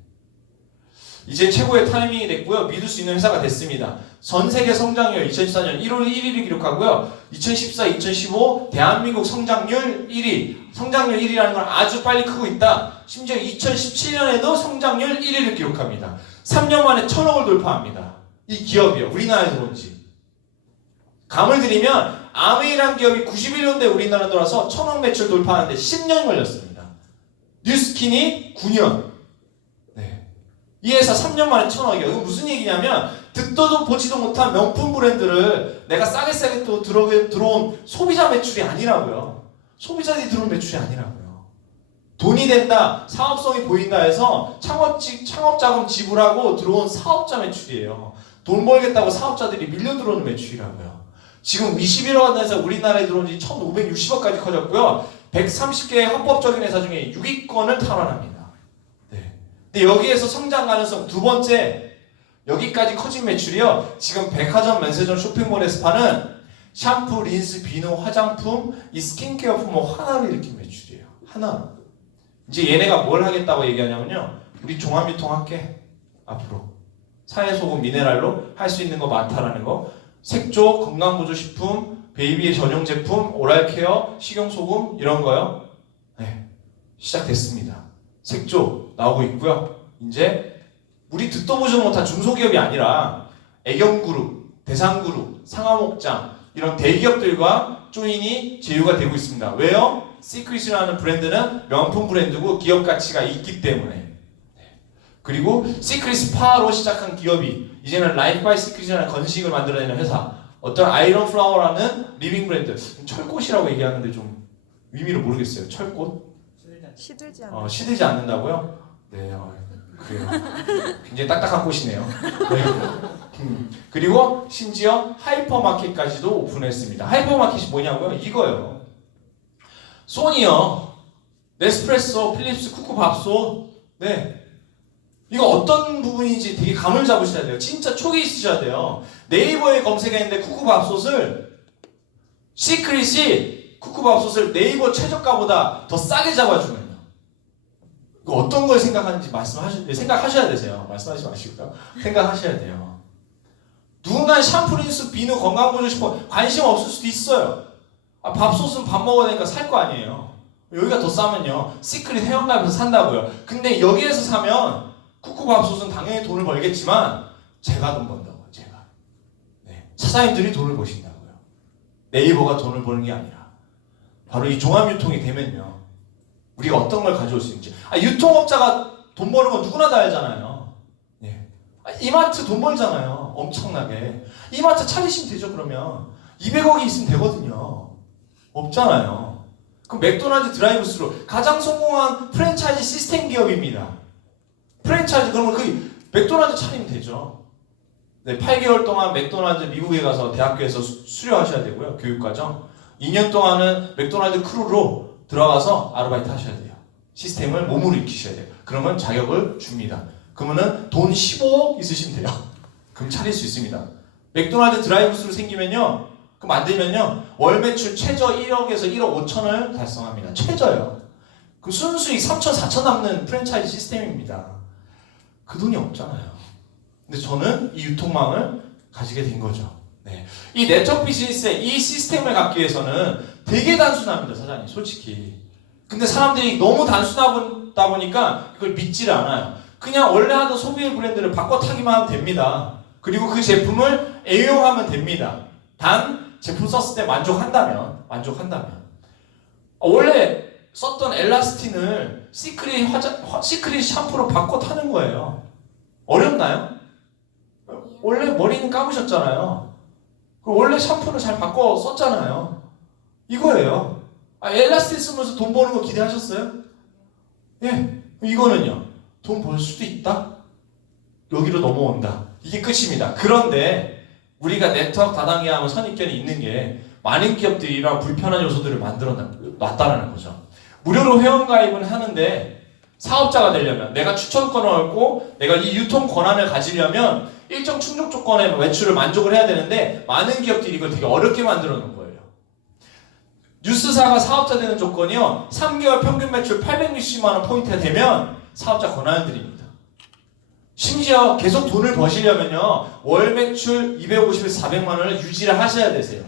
이제 최고의 타이밍이 됐고요. 믿을 수 있는 회사가 됐습니다. 전 세계 성장률 2014년 1월 1위를 기록하고요. 2014, 2015 대한민국 성장률 1위. 성장률 1위라는 건 아주 빨리 크고 있다. 심지어 2017년에도 성장률 1위를 기록합니다. 3년 만에 1000억을 돌파합니다. 이 기업이요. 우리나라에서 본지. 감을 드리면 아메이란 기업이 91년도에 우리나라 들어와서 1000억 매출 돌파하는데 10년이 걸렸습니다. 뉴스킨이 9년. 네. 이 회사 3년 만에 1000억이요. 이거 무슨 얘기냐면 듣도 보지도 못한 명품 브랜드를 내가 싸게 또 들어온 소비자 매출이 아니라고요. 소비자들이 들어온 매출이 아니라고요. 돈이 된다, 사업성이 보인다 해서 창업자금 지불하고 들어온 사업자 매출이에요. 돈 벌겠다고 사업자들이 밀려 들어오는 매출이라고요. 지금 21억 원에서 우리나라에 들어온 지 1560억까지 커졌고요. 130개의 합법적인 회사 중에 6위권을 탈환합니다. 네. 근데 여기에서 성장 가능성 두 번째, 여기까지 커진 매출이요. 지금 백화점, 면세점, 쇼핑몰에서 파는 샴푸, 린스, 비누, 화장품, 이 스킨케어 품목 하나를 일으킨 매출이에요. 하나. 이제 얘네가 뭘 하겠다고 얘기하냐면요. 우리 종합유통할게. 앞으로. 사회소금, 미네랄로 할 수 있는 거 많다라는 거. 색조, 건강보조식품, 베이비의 전용 제품, 오랄케어, 식용소금 이런 거요. 네. 시작됐습니다. 색조 나오고 있고요. 이제 우리 듣도 보지도 못한 중소기업이 아니라 애경그룹, 대상그룹, 상하목장 이런 대기업들과 조인이 제휴가 되고 있습니다. 왜요? 시크릿이라는 브랜드는 명품 브랜드고 기업 가치가 있기 때문에. 그리고 시크릿 스파로 시작한 기업이 이제는 라이프 바이 시크릿이라는 건식을 만들어내는 회사, 어떤 아이런 플라워라는 리빙 브랜드, 철꽃이라고 얘기하는데 좀 의미를 모르겠어요. 철꽃? 시들지 않는다고요? 네, 그래요. 굉장히 딱딱한 꽃이네요. 네. 그리고 심지어 하이퍼마켓까지도 오픈했습니다. 하이퍼마켓이 뭐냐고요? 이거요. 소니요, 네스프레소, 필립스, 쿠쿠밥솥. 네. 이거 어떤 부분인지 되게 감을 잡으셔야 돼요. 진짜 촉이 있으셔야 돼요. 네이버에 검색했는데 쿠쿠밥솥을 시크릿이 쿠쿠밥솥을 네이버 최저가보다 더 싸게 잡아주면요. 이거 어떤 걸 생각하는지 생각하셔야 되세요. 말씀하지 마시고요. 생각하셔야 돼요. 누군가는 샴푸, 린스, 비누, 건강보조식품 관심 없을 수도 있어요. 밥솥은 밥 먹어야 되니까 살 거 아니에요. 여기가 더 싸면요. 시크릿 회원가입에서 산다고요. 근데 여기에서 사면 쿠쿠밥솥은 당연히 돈을 벌겠지만 제가 돈 번다고요. 제가. 네. 사장님들이 돈을 버신다고요. 네이버가 돈을 버는 게 아니라. 바로 이 종합유통이 되면요. 우리가 어떤 걸 가져올 수 있는지. 유통업자가 돈 버는 건 누구나 다 알잖아요. 네. 이마트 돈 벌잖아요. 엄청나게. 이마트 차리시면 되죠. 그러면 200억이 있으면 되거든요. 없잖아요. 그럼 맥도날드 드라이브스루 가장 성공한 프랜차이즈 시스템 기업입니다. 프랜차이즈 그러면 그 맥도날드 차리면 되죠. 네, 8개월 동안 맥도날드 미국에 가서 대학교에서 수료하셔야 되고요. 교육과정. 2년 동안은 맥도날드 크루로 들어가서 아르바이트 하셔야 돼요. 시스템을 몸으로 익히셔야 돼요. 그러면 자격을 줍니다. 그러면은 돈 15억 있으시면 돼요. 그럼 차릴 수 있습니다. 맥도날드 드라이브스루 생기면요. 그 만들면요. 월 매출 최저 1억에서 1억 5천을 달성합니다. 최저요. 그 순수익 3천, 4천 남는 프랜차이즈 시스템입니다. 그 돈이 없잖아요. 근데 저는 이 유통망을 가지게 된 거죠. 네. 이 네트워크 비즈니스의 이 시스템을 갖기 위해서는 되게 단순합니다, 사장님, 솔직히. 근데 사람들이 너무 단순하다 보니까 그걸 믿지를 않아요. 그냥 원래 하던 소비의 브랜드를 바꿔 타기만 하면 됩니다. 그리고 그 제품을 애용하면 됩니다. 단 제품 썼을 때 만족한다면. 원래 썼던 엘라스틴을 시크릿 샴푸로 바꿔 타는 거예요. 어렵나요? 원래 머리는 감으셨잖아요. 원래 샴푸를 잘 바꿔 썼잖아요. 이거예요. 엘라스틴 쓰면서 돈 버는 거 기대하셨어요? 예. 이거는요. 돈 벌 수도 있다. 여기로 넘어온다. 이게 끝입니다. 그런데 우리가 네트워크 다단계하고 선입견이 있는 게 많은 기업들이 이런 불편한 요소들을 만들어 놨다는 거죠. 무료로 회원가입은 하는데 사업자가 되려면, 내가 추천권을 얻고 내가 이 유통 권한을 가지려면 일정 충족 조건의 매출을 만족을 해야 되는데 많은 기업들이 이걸 되게 어렵게 만들어 놓은 거예요. 뉴스사가 사업자 되는 조건이요, 3개월 평균 매출 860만 원 포인트가 되면 사업자 권한을 드립니다. 심지어 계속 돈을 버시려면요, 월 매출 250에서 400만 원을 유지를 하셔야 되세요.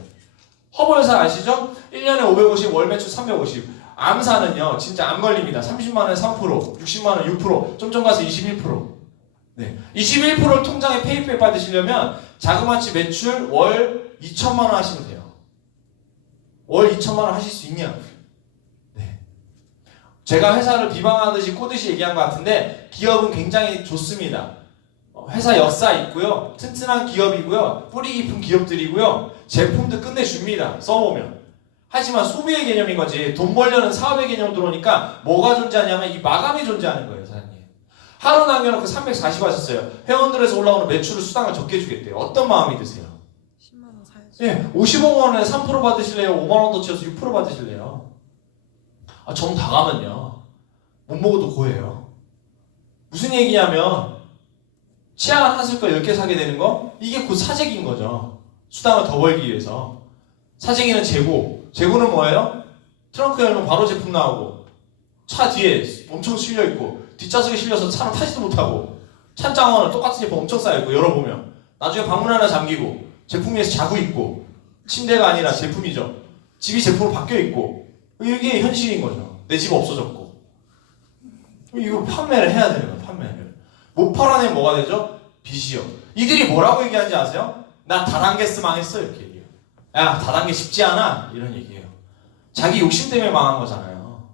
허벌사 아시죠? 1년에 550, 월 매출 350. 암사는요, 진짜 암 걸립니다. 30만 원에 3%, 60만 원 6%, 좀 전 가서 21%. 네. 21%를 통장에 페이백 받으시려면 자그마치 매출 월 2천만 원 하시면 돼요. 월 2천만 원 하실 수 있냐? 네. 제가 회사를 비방하듯이 꼬듯이 얘기한 것 같은데 기업은 굉장히 좋습니다. 회사 역사 있고요, 튼튼한 기업이고요, 뿌리 깊은 기업들이고요, 제품도 끝내줍니다. 써보면. 하지만 소비의 개념인 거지, 돈 벌려는 사업의 개념 들어오니까 뭐가 존재하냐면 이 마감이 존재하는 거예요. 사장님, 하루 남겨놓고 340 하셨어요. 회원들에서 올라오는 매출을 수당을 적게 주겠대요. 어떤 마음이 드세요? 10만 원 사야지. 예, 55만 원에 3% 받으실래요? 5만 원 더 치워서 6% 받으실래요? 정 다 가면요, 못 먹어도 고해요. 무슨 얘기냐면 치약 하나쓸 거 10개 사게 되는 거, 이게 곧 사재기인 거죠. 수당을 더 벌기 위해서. 사재기는 재고는 뭐예요? 트렁크 열면 바로 제품 나오고, 차 뒤에 엄청 실려있고, 뒷좌석에 실려서 차를 타지도 못하고, 찬장원은 똑같은 제품 엄청 쌓여있고, 열어보면 나중에 방문 하나 잠기고, 제품 위에서 자고 있고, 침대가 아니라 제품이죠. 집이 제품으로 바뀌어있고, 이게 현실인 거죠. 내 집 없어졌고. 이거 판매를 해야 되는 거예요. 판매를 못 팔아내면 뭐가 되죠? 빚이요. 이들이 뭐라고 얘기하는지 아세요? 나 다단계스 망했어, 이렇게 얘기해요. 야, 다단계 쉽지 않아, 이런 얘기예요. 자기 욕심 때문에 망한 거잖아요.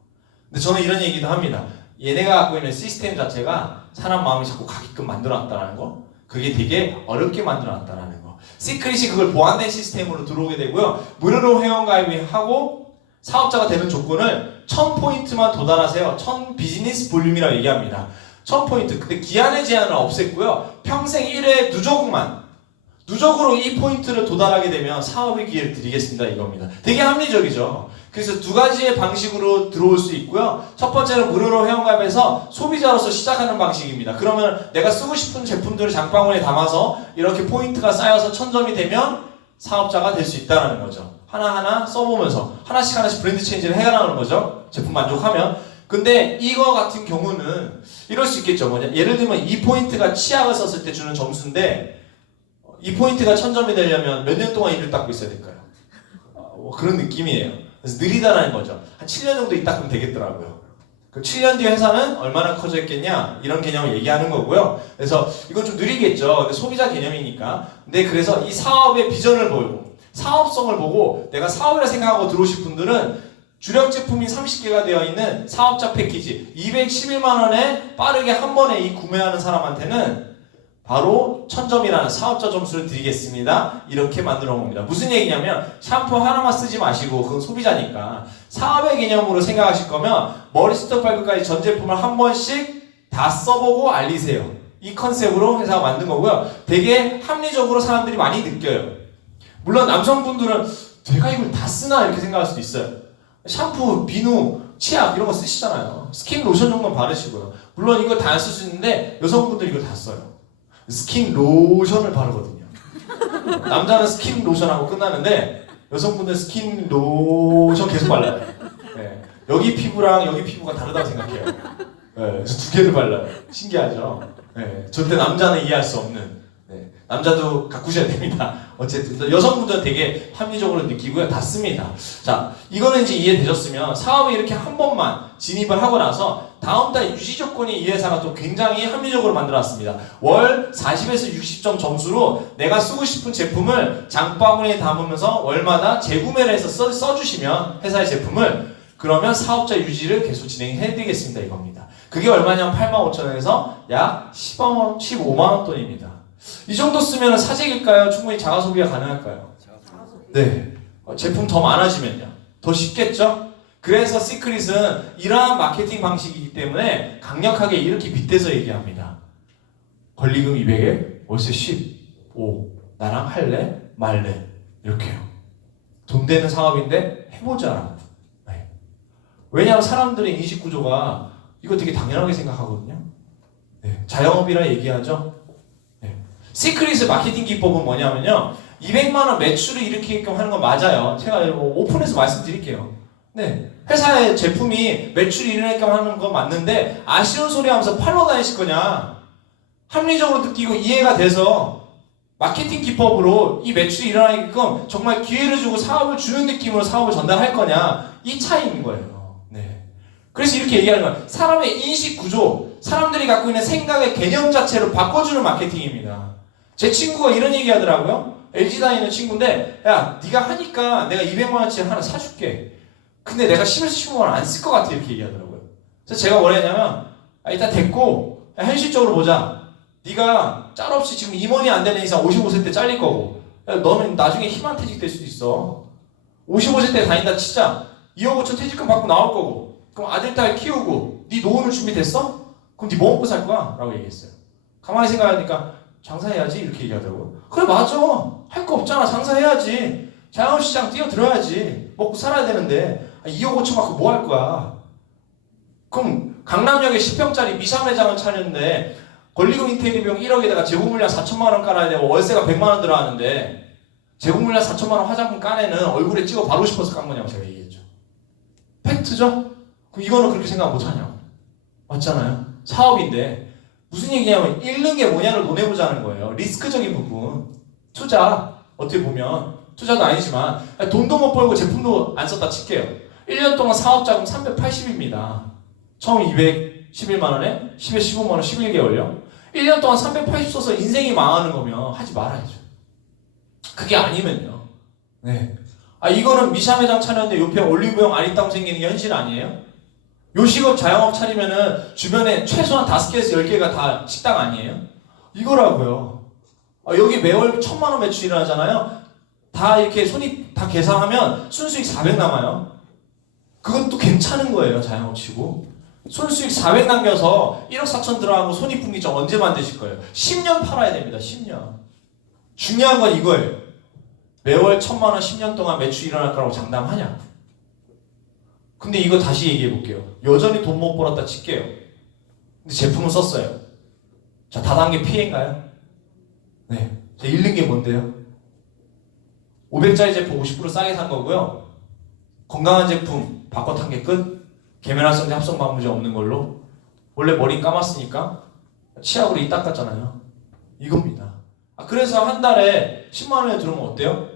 근데 저는 이런 얘기도 합니다. 얘네가 갖고 있는 시스템 자체가 사람 마음이 자꾸 가게끔 만들어놨다는 거, 그게 되게 어렵게 만들어놨다는 거. 시크릿이 그걸 보완된 시스템으로 들어오게 되고요, 무료로 회원가입하고 사업자가 되는 조건을 1000포인트만 도달하세요. 1000 비즈니스 볼륨이라고 얘기합니다. 1000포인트. 근데 기한의 제한을 없앴고요, 평생 1회 누적으로 이 포인트를 도달하게 되면 사업의 기회를 드리겠습니다, 이겁니다. 되게 합리적이죠. 그래서 두 가지의 방식으로 들어올 수 있고요. 첫 번째는 무료로 회원가입해서 소비자로서 시작하는 방식입니다. 그러면 내가 쓰고 싶은 제품들을 장바구니에 담아서 이렇게 포인트가 쌓여서 1000점이 되면 사업자가 될 수 있다는 거죠. 하나하나 써보면서 하나씩 브랜드 체인지를 해가는 거죠. 제품 만족하면. 근데 이거 같은 경우는 이럴 수 있겠죠. 뭐냐, 예를 들면 이 포인트가 치약을 썼을 때 주는 점수인데, 이 포인트가 1000점이 되려면 몇 년 동안 일을 닦고 있어야 될까요? 그런 느낌이에요. 그래서 느리다라는 거죠. 한 7년 정도 있다 닦으면 되겠더라고요. 그 7년 뒤에 회사는 얼마나 커져 있겠냐, 이런 개념을 얘기하는 거고요. 그래서 이건 좀 느리겠죠. 근데 소비자 개념이니까. 근데 그래서 이 사업의 비전을 보고 사업성을 보고 내가 사업이라 생각하고 들어오실 분들은 주력 제품이 30개가 되어 있는 사업자 패키지 211만 원에 빠르게 한 번에 이 구매하는 사람한테는 바로 1000점이라는 사업자 점수를 드리겠습니다. 이렇게 만들어 놓은 겁니다. 무슨 얘기냐면 샴푸 하나만 쓰지 마시고, 그건 소비자니까 사업의 개념으로 생각하실 거면 머리부터 발끝까지 전 제품을 한 번씩 다 써보고 알리세요. 이 컨셉으로 회사가 만든 거고요. 되게 합리적으로 사람들이 많이 느껴요. 물론 남성분들은 내가 이걸 다 쓰나 이렇게 생각할 수도 있어요. 샴푸, 비누, 치약 이런 거 쓰시잖아요. 스킨 로션 정도는 바르시고요. 물론 이거 다 안 쓸 수 있는데 여성분들이 이거 다 써요. 스킨 로션을 바르거든요. 남자는 스킨 로션하고 끝나는데 여성분들 스킨 로션 계속 발라요. 네. 여기 피부랑 여기 피부가 다르다고 생각해요. 네. 그래서 두 개를 발라요. 신기하죠? 네. 절대 남자는 이해할 수 없는. 네. 남자도 가꾸셔야 됩니다. 어쨌든 여성분들은 되게 합리적으로 느끼고요. 다 씁니다. 자, 이거는 이제 이해되셨으면 사업에 이렇게 한 번만 진입을 하고 나서 다음 달 유지 조건이 이 회사가 또 굉장히 합리적으로 만들어놨습니다. 월 40에서 60점 점수로 내가 쓰고 싶은 제품을 장바구니에 담으면서 월마다 재구매를 해서 써주시면 회사의 제품을, 그러면 사업자 유지를 계속 진행해드리겠습니다, 이겁니다. 그게 얼마냐면 85,000원에서 약 15만 원 돈입니다. 이 정도 쓰면 사재기일까요? 충분히 자가 소비가 가능할까요? 네. 제품 더 많아지면요, 더 쉽겠죠? 그래서 시크릿은 이러한 마케팅 방식이기 때문에 강력하게 이렇게 빗대서 얘기합니다. 권리금 200에 월세 15. 나랑 할래? 말래? 이렇게요. 돈 되는 사업인데 해보자라고. 네. 왜냐하면 사람들의 인식 구조가 이거 되게 당연하게 생각하거든요. 네, 자영업이라 얘기하죠. 네. 시크릿의 마케팅 기법은 뭐냐면요. 200만 원 매출을 일으키게끔 하는 건 맞아요. 제가 오픈해서 말씀드릴게요. 네, 회사의 제품이 매출이 일어나게끔 하는 건 맞는데 아쉬운 소리 하면서 팔러 다니실 거냐? 합리적으로 느끼고 이해가 돼서 마케팅 기법으로 이 매출이 일어나게끔 정말 기회를 주고 사업을 주는 느낌으로 사업을 전달할 거냐? 이 차이인 거예요. 네. 그래서 이렇게 얘기하는 거예요. 사람의 인식 구조, 사람들이 갖고 있는 생각의 개념 자체를 바꿔주는 마케팅입니다. 제 친구가 이런 얘기 하더라고요. LG 다니는 친구인데, 야, 네가 하니까 내가 200만 원짜리 하나 사줄게. 근데 내가 10에서 15만 원 안 쓸 것 같아. 이렇게 얘기하더라고요. 그래서 제가 뭐라 했냐면, 일단 됐고, 현실적으로 보자. 네가 짤 없이 지금 임원이 안 되는 이상 55세 때 잘릴 거고, 야, 너는 나중에 희망퇴직 될 수도 있어. 55세 때 다닌다 치자. 2억 5천 퇴직금 받고 나올 거고, 그럼 아들, 딸 키우고, 네 노후는 준비됐어? 그럼 네 뭐 먹고 살 거야? 라고 얘기했어요. 가만히 생각하니까, 장사해야지. 이렇게 얘기하더라고요. 그래, 맞아. 할 거 없잖아. 장사해야지. 자영업시장 뛰어들어야지. 먹고 살아야 되는데 2억 5천 받고 뭐 할 거야? 그럼 강남역에 10평짜리 미샤 매장을 차렸는데 권리금 인테리어 비용 1억에다가 재고물량 4천만 원 깔아야 되고 월세가 100만 원 들어가는데 재고물량 4천만 원 화장품 깐에는 얼굴에 찍어 바르고 싶어서 깐 거냐고 제가 얘기했죠. 팩트죠? 그럼 이거는 그렇게 생각 못 하냐고. 맞잖아요. 사업인데 무슨 얘기냐면 잃는 게 뭐냐를 논해보자는 거예요. 리스크적인 부분. 투자. 어떻게 보면 투자도 아니지만 돈도 못 벌고 제품도 안 썼다 칠게요. 1년 동안 사업자금 380입니다. 처음 211만 원에 10에 15만 원 11개월요. 1년 동안 380 써서 인생이 망하는 거면 하지 말아야죠. 그게 아니면요. 네. 이거는 미샤 매장 차렸는데 옆에 올리브영 아리따움 생기는 게 현실 아니에요? 요식업 자영업 차리면은 주변에 최소한 5개에서 10개가 다 식당 아니에요? 이거라고요. 여기 매월 1,000만 원 매출이 일어나잖아요. 다 이렇게 손익 다 계산하면 순수익 400 남아요. 그것도 괜찮은 거예요. 자영업 치고. 순수익 400 남겨서 1억 4천 들어가고 손익분기점 언제 만드실 거예요? 10년 팔아야 됩니다. 10년. 중요한 건 이거예요. 매월 1,000만 원 10년 동안 매출이 일어날 거라고 장담하냐? 근데 이거 다시 얘기해 볼게요. 여전히 돈 못 벌었다 칠게요. 근데 제품을 썼어요. 자, 다단계 피해인가요? 네. 자, 잃는 게 뭔데요? 500짜리 제품 50% 싸게 산 거고요. 건강한 제품 바꿔 탄 게 끝. 계면활성제 합성 방부제 없는 걸로. 원래 머리 감았으니까 치약으로 이 닦았잖아요. 이겁니다. 그래서 한 달에 10만 원에 들어오면 어때요?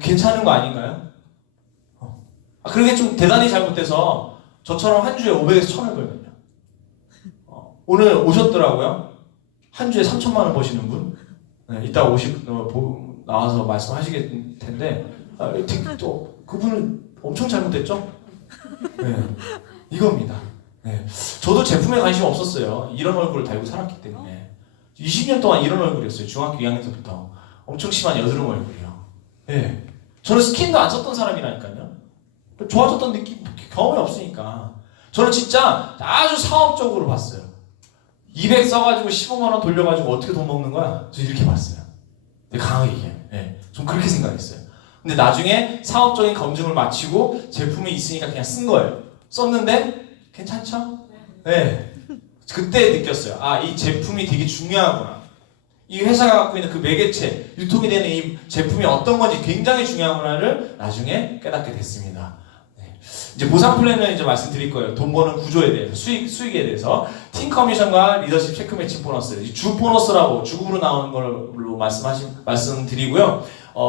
괜찮은 거 아닌가요? 그게 좀 대단히 잘못돼서 저처럼 한 주에 500에서 1000을 벌면요. 오늘 오셨더라고요. 한 주에 3천만 원 버시는 분. 네, 이따 나와서 말씀하시겠 텐데 또 그분은 엄청 잘못됐죠? 네, 이겁니다. 네. 저도 제품에 관심 없었어요. 이런 얼굴을 달고 살았기 때문에 20년 동안 이런 얼굴이었어요. 중학교 2학년 때부터 엄청 심한 여드름 얼굴이요. 네. 저는 스킨도 안 썼던 사람이라니까요. 좋아졌던 느낌 경험이 없으니까 저는 진짜 아주 사업적으로 봤어요. 200 써가지고 15만 원 돌려가지고 어떻게 돈 먹는 거야? 저 이렇게 봤어요. 강하게 얘기해요. 네. 좀 그렇게 생각했어요. 근데 나중에 사업적인 검증을 마치고 제품이 있으니까 그냥 쓴 거예요. 썼는데 괜찮죠? 네. 그때 느꼈어요. 이 제품이 되게 중요하구나. 이 회사가 갖고 있는 그 매개체, 유통이 되는 이 제품이 어떤 건지 굉장히 중요하구나를 나중에 깨닫게 됐습니다. 이제 보상 플랜을 이제 말씀드릴 거예요. 돈 버는 구조에 대해서, 수익에 대해서. 팀 커미션과 리더십 체크 매칭 보너스, 주 보너스라고 주급으로 나오는 걸로 말씀드리고요.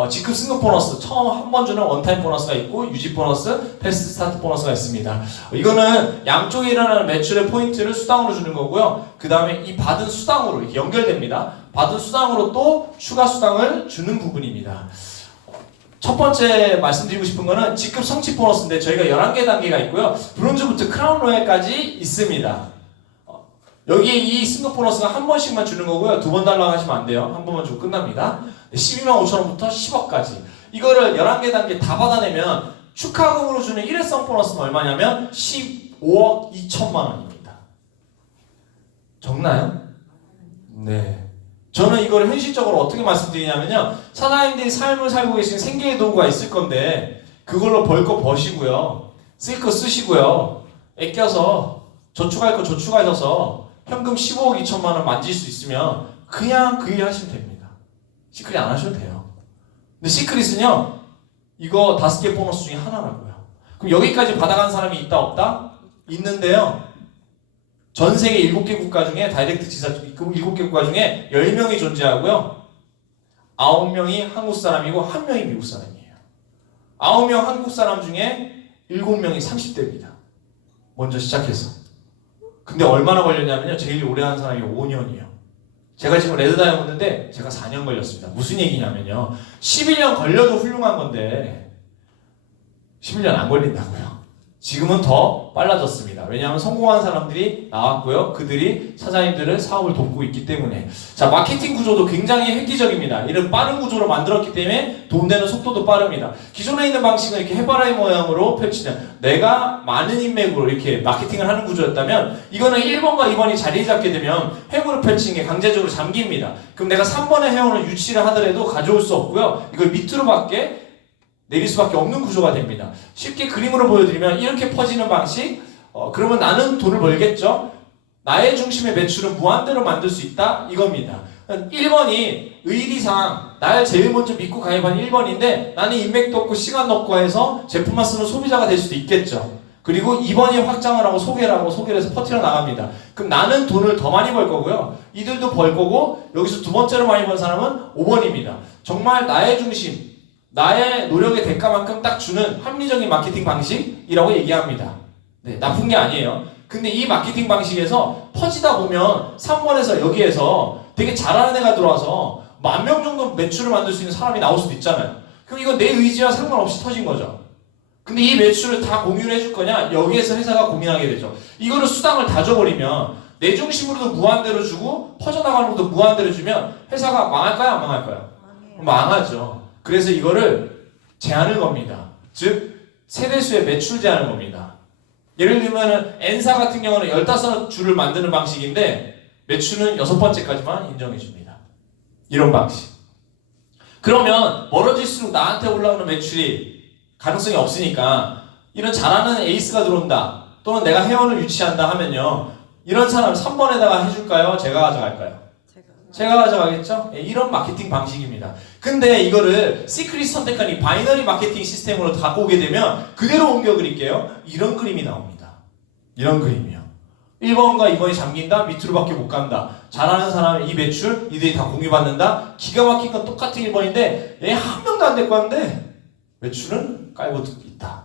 직급 승급 보너스, 처음 한 번 주는 원타임 보너스가 있고 유지 보너스, 패스트 스타트 보너스가 있습니다. 이거는 양쪽에 일어나는 매출의 포인트를 수당으로 주는 거고요. 그 다음에 이 받은 수당으로 이렇게 연결됩니다. 받은 수당으로 또 추가 수당을 주는 부분입니다. 첫 번째 말씀드리고 싶은 거는 직급 성취 보너스인데 저희가 11개 단계가 있고요. 브론즈부터 크라운 로얄까지 있습니다. 여기에 이 승급 보너스가 한 번씩만 주는 거고요. 2번 달라고 하시면 안 돼요. 한 번만 주고 끝납니다. 12만 5천 원부터 10억까지. 이거를 11개 단계 다 받아내면 축하금으로 주는 일회성 보너스는 얼마냐면 15억 2천만 원입니다. 적나요? 네. 저는 이걸 현실적으로 어떻게 말씀드리냐면요. 사장님들이 삶을 살고 계신 생계의 도구가 있을 건데 그걸로 벌 거 버시고요. 쓸 거 쓰시고요. 아껴서 저축할 거 저축하셔서 현금 15억 2천만 원 만질 수 있으면 그냥 그 일 하시면 됩니다. 시크릿 안 하셔도 돼요. 근데 시크릿은요, 이거 5개 보너스 중에 하나라고요. 그럼 여기까지 받아간 사람이 있다 없다? 있는데요. 전 세계 7개 국가 중에 다이렉트 지사 7개 국가 중에 10명이 존재하고요. 9명이 한국 사람이고 1명이 미국 사람이에요. 9명 한국 사람 중에 7명이 30대입니다. 먼저 시작해서. 근데 얼마나 걸렸냐면요. 제일 오래 한 사람이 5년이에요. 제가 지금 레드 다이아몬드인데 제가 4년 걸렸습니다. 무슨 얘기냐면요. 11년 걸려도 훌륭한 건데 11년 안 걸린다고요. 지금은 더 빨라졌습니다. 왜냐하면 성공한 사람들이 나왔고요. 그들이 사장님들을 사업을 돕고 있기 때문에. 자, 마케팅 구조도 굉장히 획기적입니다. 이런 빠른 구조로 만들었기 때문에 돈 되는 속도도 빠릅니다. 기존에 있는 방식은 이렇게 해바라기 모양으로 펼치는, 내가 많은 인맥으로 이렇게 마케팅을 하는 구조였다면, 이거는 1번과 2번이 자리 잡게 되면 회고를 펼치는 게 강제적으로 잠깁니다. 그럼 내가 3번의 회원을 유치를 하더라도 가져올 수 없고요. 이걸 밑으로밖에 내릴 수밖에 없는 구조가 됩니다. 쉽게 그림으로 보여드리면 이렇게 퍼지는 방식, 그러면 나는 돈을 벌겠죠? 나의 중심의 매출은 무한대로 만들 수 있다? 이겁니다. 1번이 의리상 날 제일 먼저 믿고 가입한 1번인데 나는 인맥도 없고 시간도 없고 해서 제품만 쓰는 소비자가 될 수도 있겠죠. 그리고 2번이 확장을 하고 소개를 해서 퍼뜨려 나갑니다. 그럼 나는 돈을 더 많이 벌 거고요. 이들도 벌 거고, 여기서 두 번째로 많이 번 사람은 5번입니다. 정말 나의 중심, 나의 노력의 대가만큼 딱 주는 합리적인 마케팅 방식이라고 얘기합니다. 네, 나쁜 게 아니에요. 근데 이 마케팅 방식에서 퍼지다 보면 3번에서 여기에서 되게 잘하는 애가 들어와서 10,000명 정도 매출을 만들 수 있는 사람이 나올 수도 있잖아요. 그럼 이건 내 의지와 상관없이 터진 거죠. 근데 이 매출을 다 공유를 해줄 거냐? 여기에서 회사가 고민하게 되죠. 이거를 수당을 다 줘버리면 내 중심으로도 무한대로 주고 퍼져나가는 것도 무한대로 주면 회사가 망할까요? 안 망할까요? 망하죠. 그래서 이거를 제한을 겁니다. 즉 세대수의 매출 제한을 겁니다. 예를 들면 N사 같은 경우는 15주를 만드는 방식인데 매출은 6번째까지만 인정해 줍니다. 이런 방식. 그러면 멀어질수록 나한테 올라오는 매출이 가능성이 없으니까 이런 잘하는 에이스가 들어온다, 또는 내가 회원을 유치한다 하면요, 이런 사람 3번에다가 해줄까요? 제가 가져갈까요? 제가 가져가겠죠? 이런 마케팅 방식입니다. 근데 이거를 시크릿 선택한 이 바이너리 마케팅 시스템으로 갖고 오게 되면 그대로 옮겨 그릴게요. 이런 그림이 나옵니다. 이런 그림이요. 1번과 2번이 잠긴다? 밑으로밖에 못 간다. 잘하는 사람은 이 매출, 이들이 다 공유받는다? 기가 막힌 건 똑같은 1번인데 얘 한 명도 안 데리고 왔는데 매출은 깔고 있다.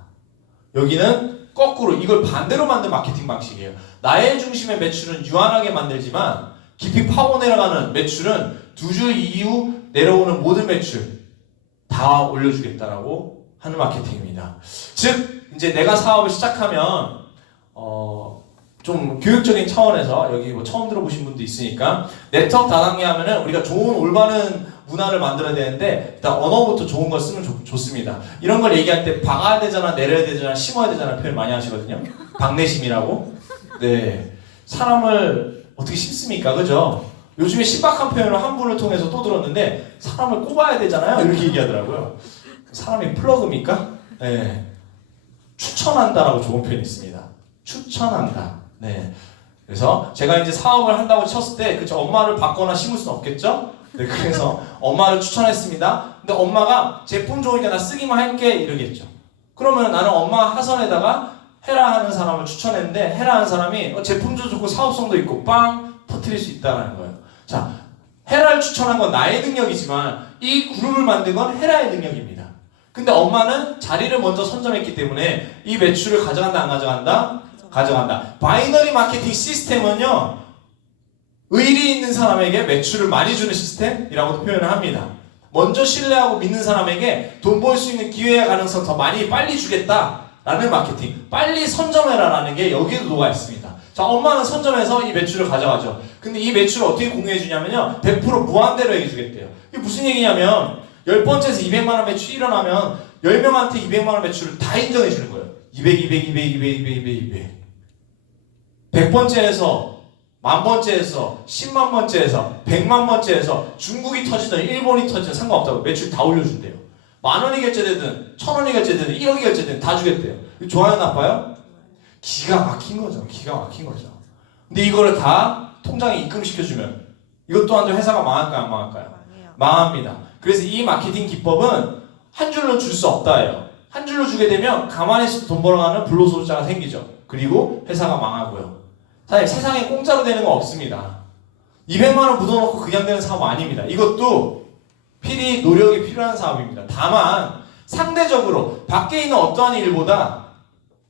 여기는 거꾸로 이걸 반대로 만든 마케팅 방식이에요. 나의 중심의 매출은 유한하게 만들지만 깊이 파고 내려가는 매출은 2주 이후 내려오는 모든 매출 다 올려주겠다라고 하는 마케팅입니다. 즉 이제 내가 사업을 시작하면 좀 교육적인 차원에서, 여기 뭐 처음 들어보신 분도 있으니까, 네트워크 다단계 하면은 우리가 좋은 올바른 문화를 만들어야 되는데 일단 언어부터 좋은 걸 쓰면 좋습니다. 이런 걸 얘기할 때 박아야 되잖아, 내려야 되잖아, 심어야 되잖아 표현 많이 하시거든요. 박내심이라고. 네, 사람을 어떻게 심습니까? 그죠? 요즘에 신박한 표현을 한 분을 통해서 또 들었는데 사람을 꼽아야 되잖아요. 이렇게 얘기하더라고요. 사람이 플러그입니까? 네. 추천한다라고 좋은 표현이 있습니다. 추천한다. 네. 그래서 제가 이제 사업을 한다고 쳤을 때, 그쵸, 엄마를 받거나 심을 수는 없겠죠? 네, 그래서 엄마를 추천했습니다. 근데 엄마가 제품 좋으니까 나 쓰기만 할게 이러겠죠. 그러면 나는 엄마 하선에다가 헤라 하는 사람을 추천했는데 헤라 하는 사람이 제품도 좋고 사업성도 있고 빵 터뜨릴 수 있다는 거예요. 자, 헤라를 추천한 건 나의 능력이지만 이 그룹을 만든 건 헤라의 능력입니다. 근데 엄마는 자리를 먼저 선점했기 때문에 이 매출을 가져간다, 안 가져간다? 가져간다. 바이너리 마케팅 시스템은요, 의리 있는 사람에게 매출을 많이 주는 시스템이라고도 표현을 합니다. 먼저 신뢰하고 믿는 사람에게 돈 벌 수 있는 기회의 가능성 더 많이 빨리 주겠다라는 마케팅. 빨리 선점해라라는 게 여기에도 녹아 있습니다. 자, 엄마는 선점해서 이 매출을 가져가죠. 근데 이 매출을 어떻게 공유해 주냐면요, 100% 무한대로 해주겠대요. 이게 무슨 얘기냐면 10번째에서 200만원 매출이 일어나면 10명한테 200만원 매출을 다 인정해 주는 거예요. 200, 200, 200, 200, 200, 200, 200. 100번째에서 10,000번째에서 100,000번째에서 100,000번째에서 중국이 터지든 일본이 터지든 상관없다고 매출 다 올려준대요. 10,000원이 결제되든 1,000원이 결제되든 1억이 결제되든 다 주겠대요. 좋아요, 나빠요? 기가 막힌 거죠. 기가 막힌 거죠. 근데 이거를 다 통장에 입금시켜주면 이것 또한 회사가 망할까요? 안 망할까요? 망합니다. 그래서 이 마케팅 기법은 한 줄로 줄 수 없다예요. 한 줄로 주게 되면 가만히 있어도 돈 벌어가는 불로소득자가 생기죠. 그리고 회사가 망하고요. 사실 세상에 공짜로 되는 거 없습니다. 200만 원 묻어놓고 그냥 되는 사업 아닙니다. 이것도 필히 노력이 필요한 사업입니다. 다만 상대적으로 밖에 있는 어떠한 일보다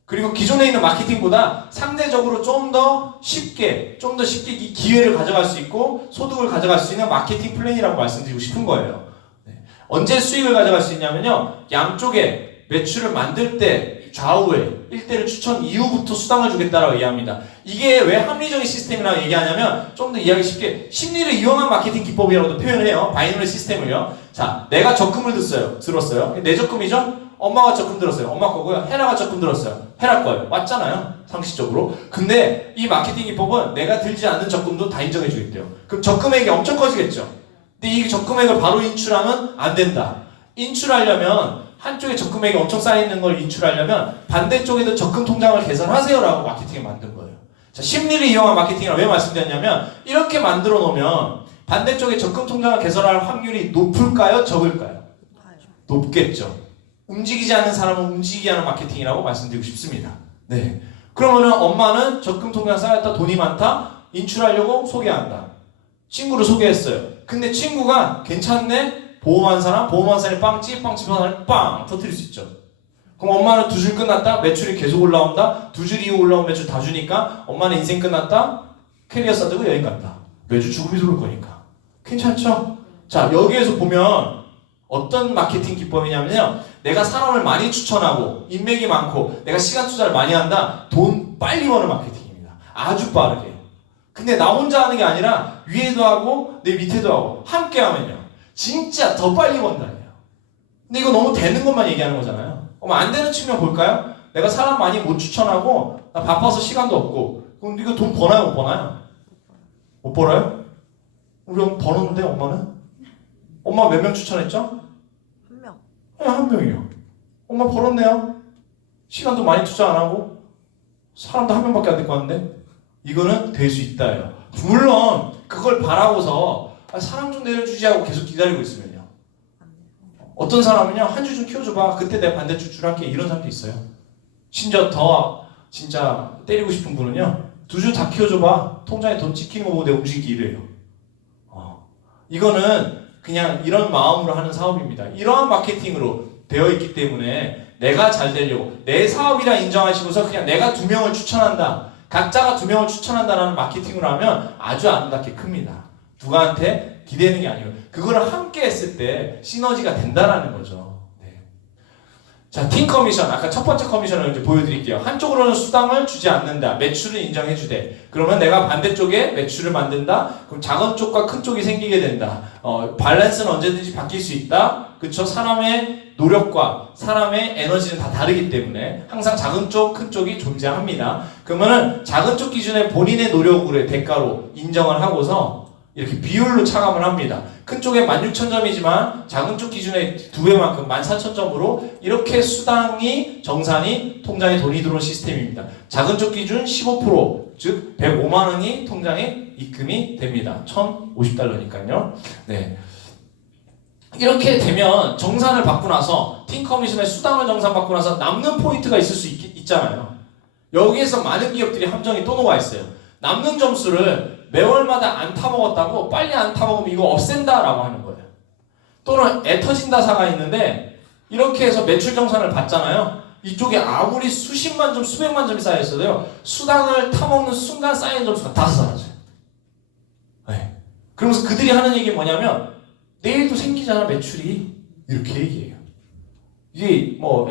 그리고 기존에 있는 마케팅보다 상대적으로 좀 더 쉽게 이 기회를 가져갈 수 있고 소득을 가져갈 수 있는 마케팅 플랜이라고 말씀드리고 싶은 거예요. 네. 언제 수익을 가져갈 수 있냐면요. 양쪽에 매출을 만들 때 좌우에 1대를 추천 이후부터 수당을 주겠다라고 얘기합니다. 이게 왜 합리적인 시스템이라고 얘기하냐면 좀 더 이해하기 쉽게 심리를 이용한 마케팅 기법이라고도 표현해요. 바이너리 시스템을요. 자, 내가 적금을 들었어요. 내 적금이죠? 엄마가 적금 들었어요. 엄마 거고요. 헤라가 적금 들었어요. 헤라 거예요. 맞잖아요. 상식적으로. 근데 이 마케팅 기법은 내가 들지 않는 적금도 다 인정해 주겠대요. 그럼 적금액이 엄청 커지겠죠. 근데 이 적금액을 바로 인출하면 안 된다. 인출하려면 한쪽에 적금액이 엄청 쌓여있는 걸 인출하려면 반대쪽에도 적금 통장을 개설하세요라고 마케팅을 만든 거예요. 자, 심리를 이용한 마케팅이라고 왜 말씀드렸냐면 이렇게 만들어 놓으면 반대쪽에 적금 통장을 개설할 확률이 높을까요? 적을까요? 높겠죠. 움직이지 않는 사람은 움직이게 하는 마케팅이라고 말씀드리고 싶습니다. 네. 그러면은 엄마는 적금 통장 쌓였다, 돈이 많다, 인출하려고 소개한다. 친구를 소개했어요. 근데 친구가 괜찮네? 보험한 사람이 빵집 한 사람이 빵 터뜨릴 수 있죠. 그럼 엄마는 두 줄 끝났다, 매출이 계속 올라온다, 두 줄 이후 올라온 매출 다 주니까 엄마는 인생 끝났다, 캐리어 싸들고 여행 간다. 매주 죽음이 들어올 거니까. 괜찮죠? 자, 여기에서 보면 어떤 마케팅 기법이냐면요. 내가 사람을 많이 추천하고 인맥이 많고 내가 시간 투자를 많이 한다. 돈 빨리 버는 마케팅입니다. 아주 빠르게. 근데 나 혼자 하는 게 아니라 위에도 하고 내 밑에도 하고 함께 하면요. 진짜 더 빨리 번다네요. 근데 이거 너무 되는 것만 얘기하는 거잖아요. 그럼 안 되는 측면 볼까요? 내가 사람 많이 못 추천하고 나 바빠서 시간도 없고 그럼 이거 돈 버나요? 못 버나요? 못 벌어요? 우리 엄마 버는데 엄마는? 엄마 몇 명 추천했죠? 한 명. 네, 한 명이요. 엄마 벌었네요. 시간도 많이 투자 안 하고 사람도 한 명밖에 안 데리고 왔는데 이거는 될 수 있다예요. 물론 그걸 바라고서 사람 좀 내려주지 하고 계속 기다리고 있으면요. 어떤 사람은요. 한 주 좀 키워줘봐. 그때 내가 반대쪽 줄 할게. 이런 사람도 있어요. 심지어 더 진짜 때리고 싶은 분은요. 두 주 다 키워줘봐. 통장에 돈 찍히는 거 보고 내가 움직이기 이래요. 이거는 그냥 이런 마음으로 하는 사업입니다. 이러한 마케팅으로 되어 있기 때문에 내가 잘 되려고 내 사업이라 인정하시고서 그냥 내가 두 명을 추천한다. 각자가 두 명을 추천한다라는 마케팅으로 하면 아주 아름답게 큽니다. 누구한테 기대는 게 아니고 그거를 함께 했을 때 시너지가 된다라는 거죠. 네. 자, 팀 커미션 아까 첫 번째 커미션을 이제 보여드릴게요. 한쪽으로는 수당을 주지 않는다. 매출을 인정해주되 그러면 내가 반대쪽에 매출을 만든다. 그럼 작은 쪽과 큰 쪽이 생기게 된다. 밸런스는 언제든지 바뀔 수 있다. 그쵸? 사람의 노력과 사람의 에너지는 다 다르기 때문에 항상 작은 쪽, 큰 쪽이 존재합니다. 그러면은 작은 쪽 기준에 본인의 노력으로의 대가로 인정을 하고서 이렇게 비율로 차감을 합니다. 큰 쪽에 16,000점이지만 작은 쪽 기준에 2배만큼 14,000점으로 이렇게 수당이 정산이 통장에 돈이 들어오는 시스템입니다. 작은 쪽 기준 15% 즉 105만 원이 통장에 입금이 됩니다. 1,050달러니까요. 네. 이렇게 되면 정산을 받고 나서 팀 커미션에 수당을 정산받고 나서 남는 포인트가 있을 수 있잖아요. 여기에서 많은 기업들이 함정이 또 녹아 있어요. 남는 점수를 매월마다 안 타먹었다고 빨리 안 타먹으면 이거 없앤다라고 하는 거예요. 또는 애터진다사가 있는데 이렇게 해서 매출 정산을 받잖아요. 이쪽에 아무리 수십만 점, 수백만 점이 쌓여있어도요. 수당을 타먹는 순간 쌓인 점수가 다 사라져요. 네. 그러면서 그들이 하는 얘기 뭐냐면 내일도 생기잖아 매출이 이렇게 얘기해요. 이게 뭐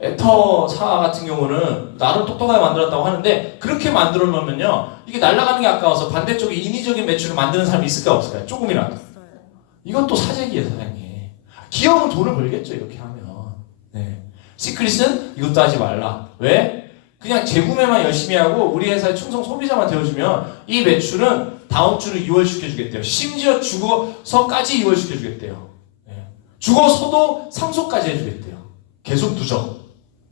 애터사 같은 경우는 나를 똑똑하게 만들었다고 하는데 그렇게 만들어 놓으면요 이게 날아가는 게 아까워서 반대쪽에 인위적인 매출을 만드는 사람이 있을까 없을까요? 조금이라도. 이것도 사재기예요 사장님. 기업은 돈을 벌겠죠 이렇게 하면. 네. 시크릿은 이것도 하지 말라. 왜? 그냥 재구매만 열심히 하고 우리 회사의 충성 소비자만 되어주면 이 매출은 다음 주를 2월 시켜주겠대요. 심지어 죽어서까지 2월 시켜주겠대요. 네. 죽어서도 상속까지 해주겠대요. 계속 누적.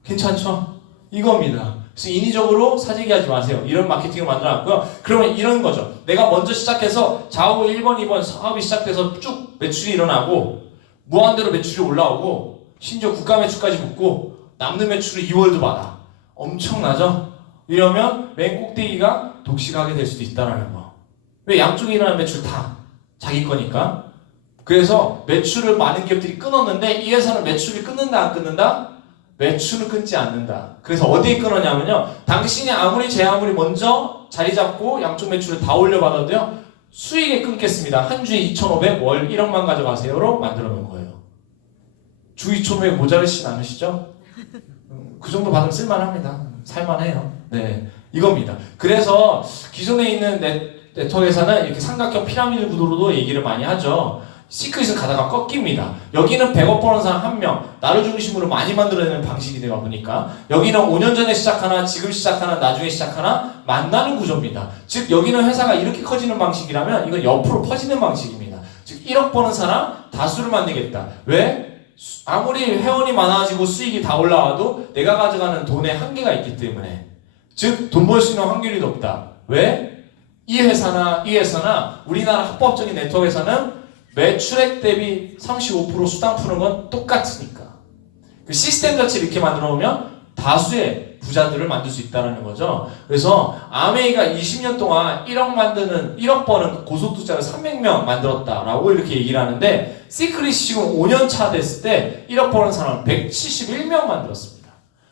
괜찮죠? 이겁니다. 그래서 인위적으로 사재기 하지 마세요. 이런 마케팅을 만들어놨고요. 그러면 이런 거죠. 내가 먼저 시작해서 좌우 1번, 2번 사업이 시작돼서 쭉 매출이 일어나고 무한대로 매출이 올라오고 심지어 국가 매출까지 붙고 남는 매출을 2월도 받아. 엄청나죠? 이러면 맨 꼭대기가 독식하게 될 수도 있다는 거. 왜 양쪽에 일어나는 매출 다 자기 거니까. 그래서 매출을 많은 기업들이 끊었는데 이 회사는 매출을 끊는다 안 끊는다? 매출을 끊지 않는다. 그래서 어디에 끊었냐면요. 당신이 제 아무리 먼저 자리 잡고 양쪽 매출을 다 올려받아도요. 수익에 끊겠습니다. 한 주에 2,500, 월 1억만 가져가세요로 만들어 놓은 거예요. 주 2,500 모자르시지 않으시죠? 그 정도 받으면 쓸만합니다. 살만해요. 네, 이겁니다. 그래서 기존에 있는 네트워크 회사는 이렇게 삼각형 피라미드 구도로도 얘기를 많이 하죠. 시크릿은 가다가 꺾입니다. 여기는 100억 버는 사람 1명, 나를 중심으로 많이 만들어내는 방식이 되다 보니까 여기는 5년 전에 시작하나 지금 시작하나 나중에 시작하나 만나는 구조입니다. 즉 여기는 회사가 이렇게 커지는 방식이라면 이건 옆으로 퍼지는 방식입니다. 즉 1억 버는 사람 다수를 만들겠다. 왜? 아무리 회원이 많아지고 수익이 다 올라와도 내가 가져가는 돈의 한계가 있기 때문에 즉 돈 벌 수 있는 확률이 높다. 왜? 이 회사나 우리나라 합법적인 네트워크 회사는 매출액 대비 35% 수당 푸는 건 똑같으니까 그 시스템 자체를 이렇게 만들어 놓으면 다수의 부자들을 만들 수 있다는 거죠. 그래서 아메이가 20년 동안 1억 버는 고소득자를 300명 만들었다라고 이렇게 얘기를 하는데 시크릿이 지금 5년 차 됐을 때 1억 버는 사람을 171명 만들었습니다.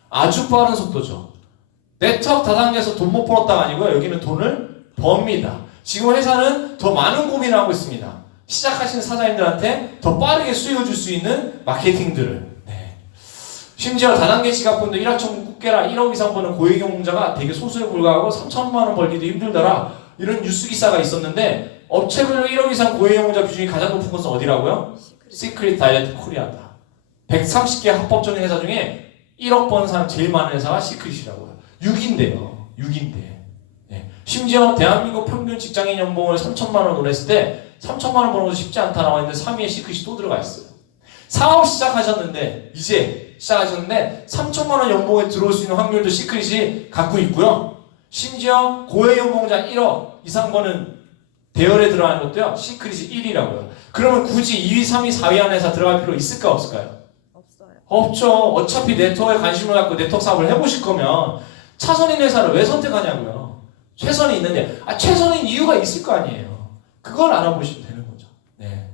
아주 빠른 속도죠. 네트워크 다단계에서 돈 못 벌었다가 아니고요. 여기는 돈을 법니다. 지금 회사는 더 많은 고민을 하고 있습니다. 시작하시는 사장님들한테 더 빠르게 수익을 줄 수 있는 마케팅들을. 네. 심지어 다단계 지갑분들 1학점 꾹깨라 1억 이상 버는 고액경자가 되게 소수에 불과하고 3천만 원 벌기도 힘들더라. 이런 뉴스 기사가 있었는데 업체별로 1억 이상 고액경자 비중이 가장 높은 곳은 어디라고요? 시크릿 다이어트 코리아다. 130개 합법적인 회사 중에 1억 버는 사람 제일 많은 회사가 시크릿이라고요. 6인데요. 6인데. 네. 심지어 대한민국 평균 직장인 연봉을 3천만 원으로 했을 때 3천만 원 버는 것도 쉽지 않다 나와 있는데 3위에 시크릿이 또 들어가 있어요. 사업 시작하셨는데 3천만 원 연봉에 들어올 수 있는 확률도 시크릿이 갖고 있고요. 심지어 고액 연봉자 1억 이상 버는 대열에 들어가는 것도요. 시크릿이 1위라고요. 그러면 굳이 2위, 3위, 4위 안에 서 들어갈 필요 있을까 없을까요? 없어요. 없죠. 어차피 네트워크에 관심을 갖고 네트워크 사업을 해보실 거면 차선인 회사를 왜 선택하냐고요. 최선이 있는데 최선인 이유가 있을 거 아니에요. 그걸 알아보시면 되는 거죠. 네.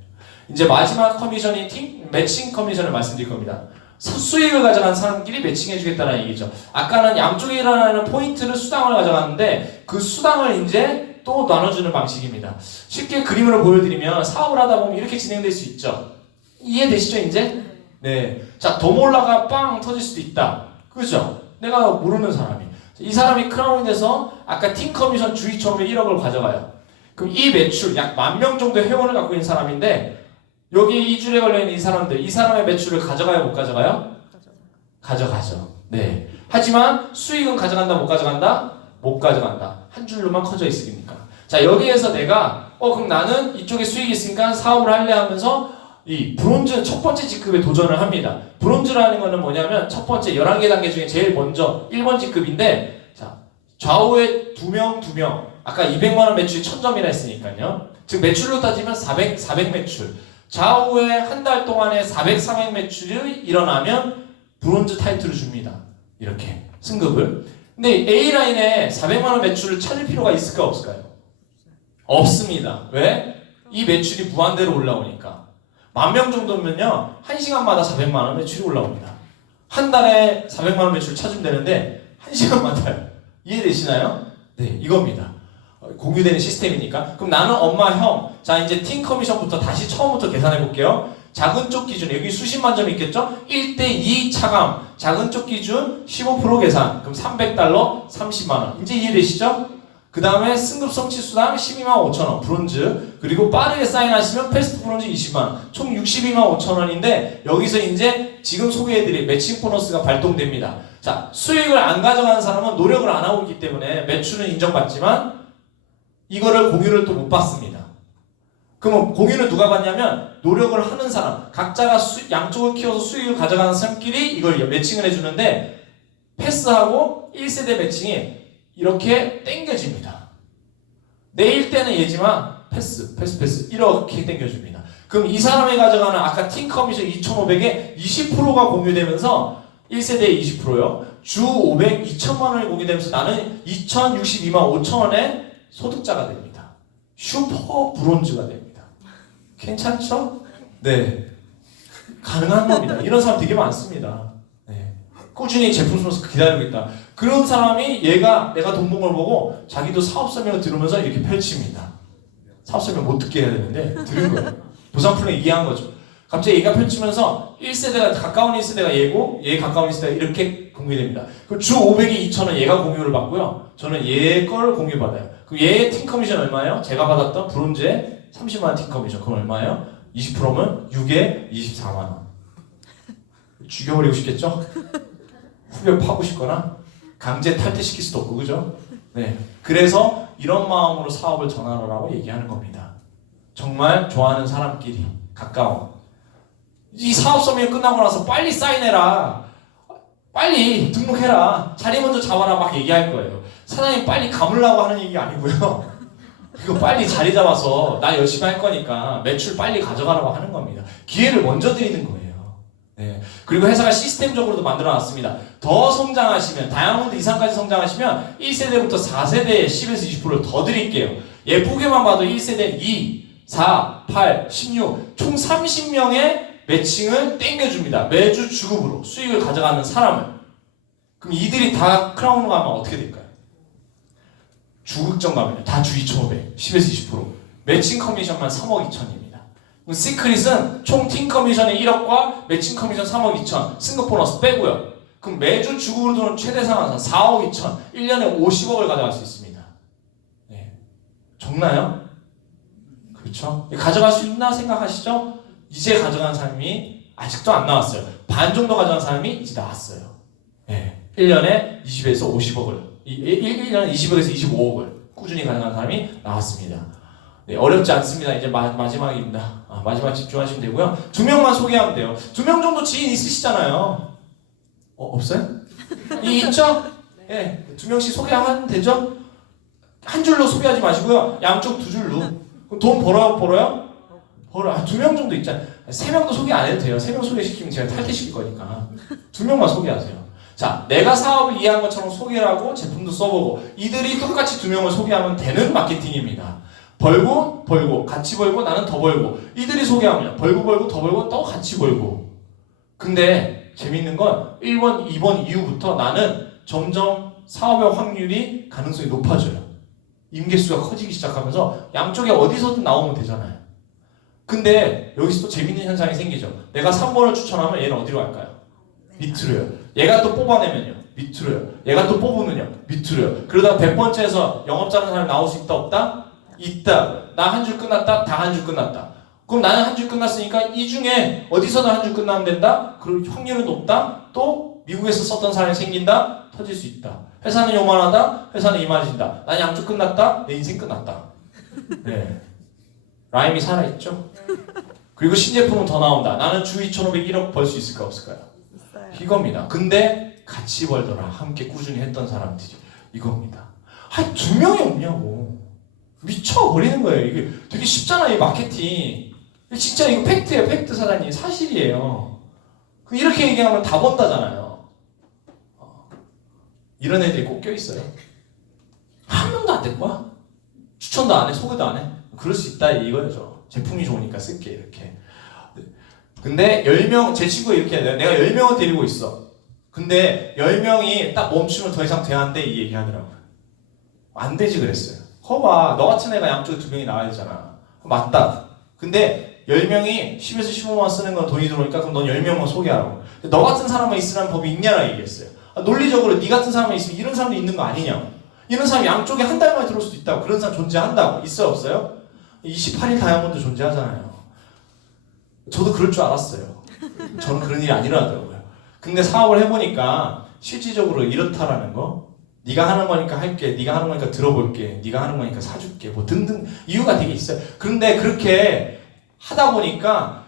이제 마지막 커미션인 매칭 커미션을 말씀드릴 겁니다. 수익을 가져간 사람끼리 매칭해주겠다는 얘기죠. 아까는 양쪽에 일어나는 포인트를 수당을 가져갔는데 그 수당을 이제 또 나눠주는 방식입니다. 쉽게 그림으로 보여드리면 사업을 하다 보면 이렇게 진행될 수 있죠. 이해되시죠 이제? 네. 자, 도몰라가 빵 터질 수도 있다. 그죠? 내가 모르는 사람이. 이 사람이 크라운이 돼서 아까 팀 커미션 주의처럼 1억을 가져가요. 그럼 이 매출 약 10,000명 정도의 회원을 갖고 있는 사람인데 여기 이 줄에 걸려있는 이 사람의 매출을 가져가요 못 가져가요? 가져가죠. 네. 하지만 수익은 가져간다 못 가져간다? 못 가져간다. 한 줄로만 커져 있으니까. 자, 여기에서 내가 그럼 나는 이쪽에 수익이 있으니까 사업을 할래 하면서 이 브론즈 첫 번째 직급에 도전을 합니다. 브론즈라는 거는 뭐냐면 첫 번째 11개 단계 중에 제일 먼저 1번 직급인데 자, 좌우에 2명 아까 200만 원 매출이 1000점이나 했으니까요. 즉 매출로 따지면 400 매출. 좌우에 한 달 동안에 400, 300 매출이 일어나면 브론즈 타이틀을 줍니다. 이렇게 승급을. 근데 A라인에 400만 원 매출을 찾을 필요가 있을까 없을까요? 없습니다. 왜? 이 매출이 무한대로 올라오니까. 10,000명 정도면요. 1시간마다 400만 원 매출이 올라옵니다. 한 달에 400만 원 매출 찾으면 되는데 1시간마다요. 이해되시나요? 네, 이겁니다. 공유되는 시스템이니까. 그럼 나는 엄마, 형. 자, 이제 팀 커미션부터 다시 처음부터 계산해 볼게요. 작은 쪽 기준, 여기 수십만 점이 있겠죠? 1대2 차감. 작은 쪽 기준 15% 계산. 그럼 $300, 30만 원. 이제 이해되시죠? 그 다음에 승급 성취 수당 12만 5천 원 브론즈. 그리고 빠르게 사인하시면 패스트 브론즈 20만 원. 총 62만 5천 원인데 여기서 이제 지금 소개해드릴 매칭 보너스가 발동됩니다. 자, 수익을 안 가져가는 사람은 노력을 안 하고 있기 때문에 매출은 인정받지만 이거를 공유를 또 못 받습니다. 그러면 공유는 누가 받냐면 노력을 하는 사람, 각자가 양쪽을 키워서 수익을 가져가는 사람끼리 이걸 매칭을 해주는데 패스하고 그리고 1세대 매칭이 이렇게 당겨집니다. 내일 때는 얘지만 패스 이렇게 당겨줍니다. 그럼 이 사람이 가져가는 아까 팀 커미션 2,500에 20%가 공유되면서 1세대에 20%요. 주 500, 2천만 원이 공유되면서 나는 2,062만 5천 원의 소득자가 됩니다. 슈퍼 브론즈가 됩니다. 괜찮죠? 네. 가능한 겁니다. 이런 사람 되게 많습니다. 네. 꾸준히 제품 쓰면서 기다리고 있다. 그런 사람이 내가 돈 번 걸 보고 자기도 사업 설명을 들으면서 이렇게 펼칩니다. 사업 설명 못 듣게 해야 되는데 들은 거예요. 보상 플랜 이해한 거죠. 갑자기 얘가 펼치면서 1세대가 가까운 1세대가 얘고 얘 가까운 1세대가 이렇게 공유됩니다. 그럼 주 500이 2,000원 얘가 공유를 받고요. 저는 얘 걸 공유받아요. 그럼 얘의 팀 커미션 얼마예요? 제가 받았던 브론즈의 30만 원 팀 커미션. 그럼 얼마예요? 20%면 6에 24만 원. 죽여버리고 싶겠죠? 후배 파고 싶거나 강제 탈퇴시킬 수도 없고 그죠? 네. 그래서 이런 마음으로 사업을 전환하라고 얘기하는 겁니다. 정말 좋아하는 사람끼리 가까운 이 사업 서밋이 끝나고 나서 빨리 사인해라. 빨리 등록해라. 자리 먼저 잡아라 막 얘기할 거예요. 사장님 빨리 감으려고 하는 얘기 아니고요. 이거 빨리 자리 잡아서 나 열심히 할 거니까 매출 빨리 가져가라고 하는 겁니다. 기회를 먼저 드리는 거예요. 네. 그리고 회사가 시스템적으로도 만들어놨습니다. 더 성장하시면 다이아몬드 이상까지 성장하시면 1세대부터 4세대에 10에서 20%를 더 드릴게요. 예쁘게만 봐도 1세대 2, 4, 8, 16 총 30명의 매칭을 땡겨줍니다. 매주 주급으로 수익을 가져가는 사람을. 그럼 이들이 다 크라운으로 가면 어떻게 될까요? 주극점 가면요. 다 주 2,500, 10에서 20%. 매칭 커미션만 3억 2천입니다. 그럼 시크릿은 총 팀 커미션의 1억과 매칭 커미션 3억 2천, 승급 보너스 빼고요. 그럼 매주 주급으로 들어오는 최대 상한선 4억 2천, 1년에 50억을 가져갈 수 있습니다. 네. 적나요? 그렇죠? 가져갈 수 있나 생각하시죠? 이제 가져간 사람이 아직도 안 나왔어요. 반 정도 가져간 사람이 이제 나왔어요. 네. 1년에 20에서 50억을 1년에 20억에서 25억을 꾸준히 가져간 사람이 나왔습니다. 네, 어렵지 않습니다. 이제 마지막입니다. 마지막 집중하시면 되고요. 2명만 소개하면 돼요. 2명 정도 지인 있으시잖아요. 없어요? 있죠? 네, 2명씩 소개하면 되죠? 한 줄로 소개하지 마시고요. 양쪽 2줄로. 그럼 돈 벌어요? 2명 정도 있잖아요. 3명도 소개 안 해도 돼요. 3명 소개시키면 제가 탈퇴시킬 거니까. 2명만 소개하세요. 자, 내가 사업을 이해한 것처럼 소개를 하고 제품도 써보고 이들이 똑같이 2명을 소개하면 되는 마케팅입니다. 벌고 같이 벌고 나는 더 벌고 이들이 소개하면 벌고 더 벌고 또 같이 벌고. 근데 재밌는 건 1번, 2번 이후부터 나는 점점 사업의 확률이 가능성이 높아져요. 임계수가 커지기 시작하면서 양쪽에 어디서든 나오면 되잖아요. 근데 여기서 또 재밌는 현상이 생기죠. 내가 3번을 추천하면 얘는 어디로 갈까요? 밑으로요. 얘가 또 뽑아내면요. 밑으로요. 얘가 또 뽑으면요. 밑으로요. 그러다가 100번째에서 영업 잘하는 사람이 나올 수 있다 없다? 있다. 나 한 줄 끝났다. 다 한 줄 끝났다. 그럼 나는 한 줄 끝났으니까 이 중에 어디서든 한 줄 끝나면 된다? 그럼 확률은 높다? 또 미국에서 썼던 사람이 생긴다? 터질 수 있다. 회사는 요만하다? 회사는 이만해진다. 난 양쪽 끝났다? 내 인생 끝났다. 네. 라임이 살아있죠? 그리고 신제품은 더 나온다. 나는 주 2,501억 벌 수 있을까 없을까요? 있어요. 이겁니다. 근데 같이 벌더라. 함께 꾸준히 했던 사람들이 이겁니다. 2명이 없냐고. 미쳐버리는 거예요. 이게 되게 쉽잖아요. 이 마케팅. 진짜 이거 팩트예요. 팩트 사장님. 사실이에요. 이렇게 얘기하면 다 번다잖아요. 이런 애들이 꼭 껴있어요. 한 명도 안 될 거야. 추천도 안 해. 소개도 안 해. 그럴 수 있다 이거죠. 제품이 좋으니까 쓸게 이렇게. 근데 10명 제 친구가 이렇게 해야 돼요. 내가 10명을 데리고 있어. 근데 10명이 딱 멈추면 더 이상 돼야 안 돼 이 얘기하더라고요. 안 되지 그랬어요. 거봐 너 같은 애가 양쪽에 2명이 나와야 되잖아. 맞다. 근데 10명이 10에서 15만 쓰는 건 돈이 들어오니까 그럼 넌 10명만 소개하라고. 너 같은 사람만 있으라는 법이 있냐라 얘기했어요. 논리적으로 네 같은 사람만 있으면 이런 사람도 있는 거 아니냐고. 이런 사람 양쪽에 한 달 만에 들어올 수도 있다고. 그런 사람 존재한다고. 있어요 없어요? 28일 다이아몬드 존재하잖아요. 저도 그럴 줄 알았어요. 저는 그런 일이 안 일어나더라고요. 근데 사업을 해보니까 실질적으로 이렇다라는 거. 네가 하는 거니까 할게. 네가 하는 거니까 들어볼게. 네가 하는 거니까 사줄게. 뭐 등등 이유가 되게 있어요. 그런데 그렇게 하다 보니까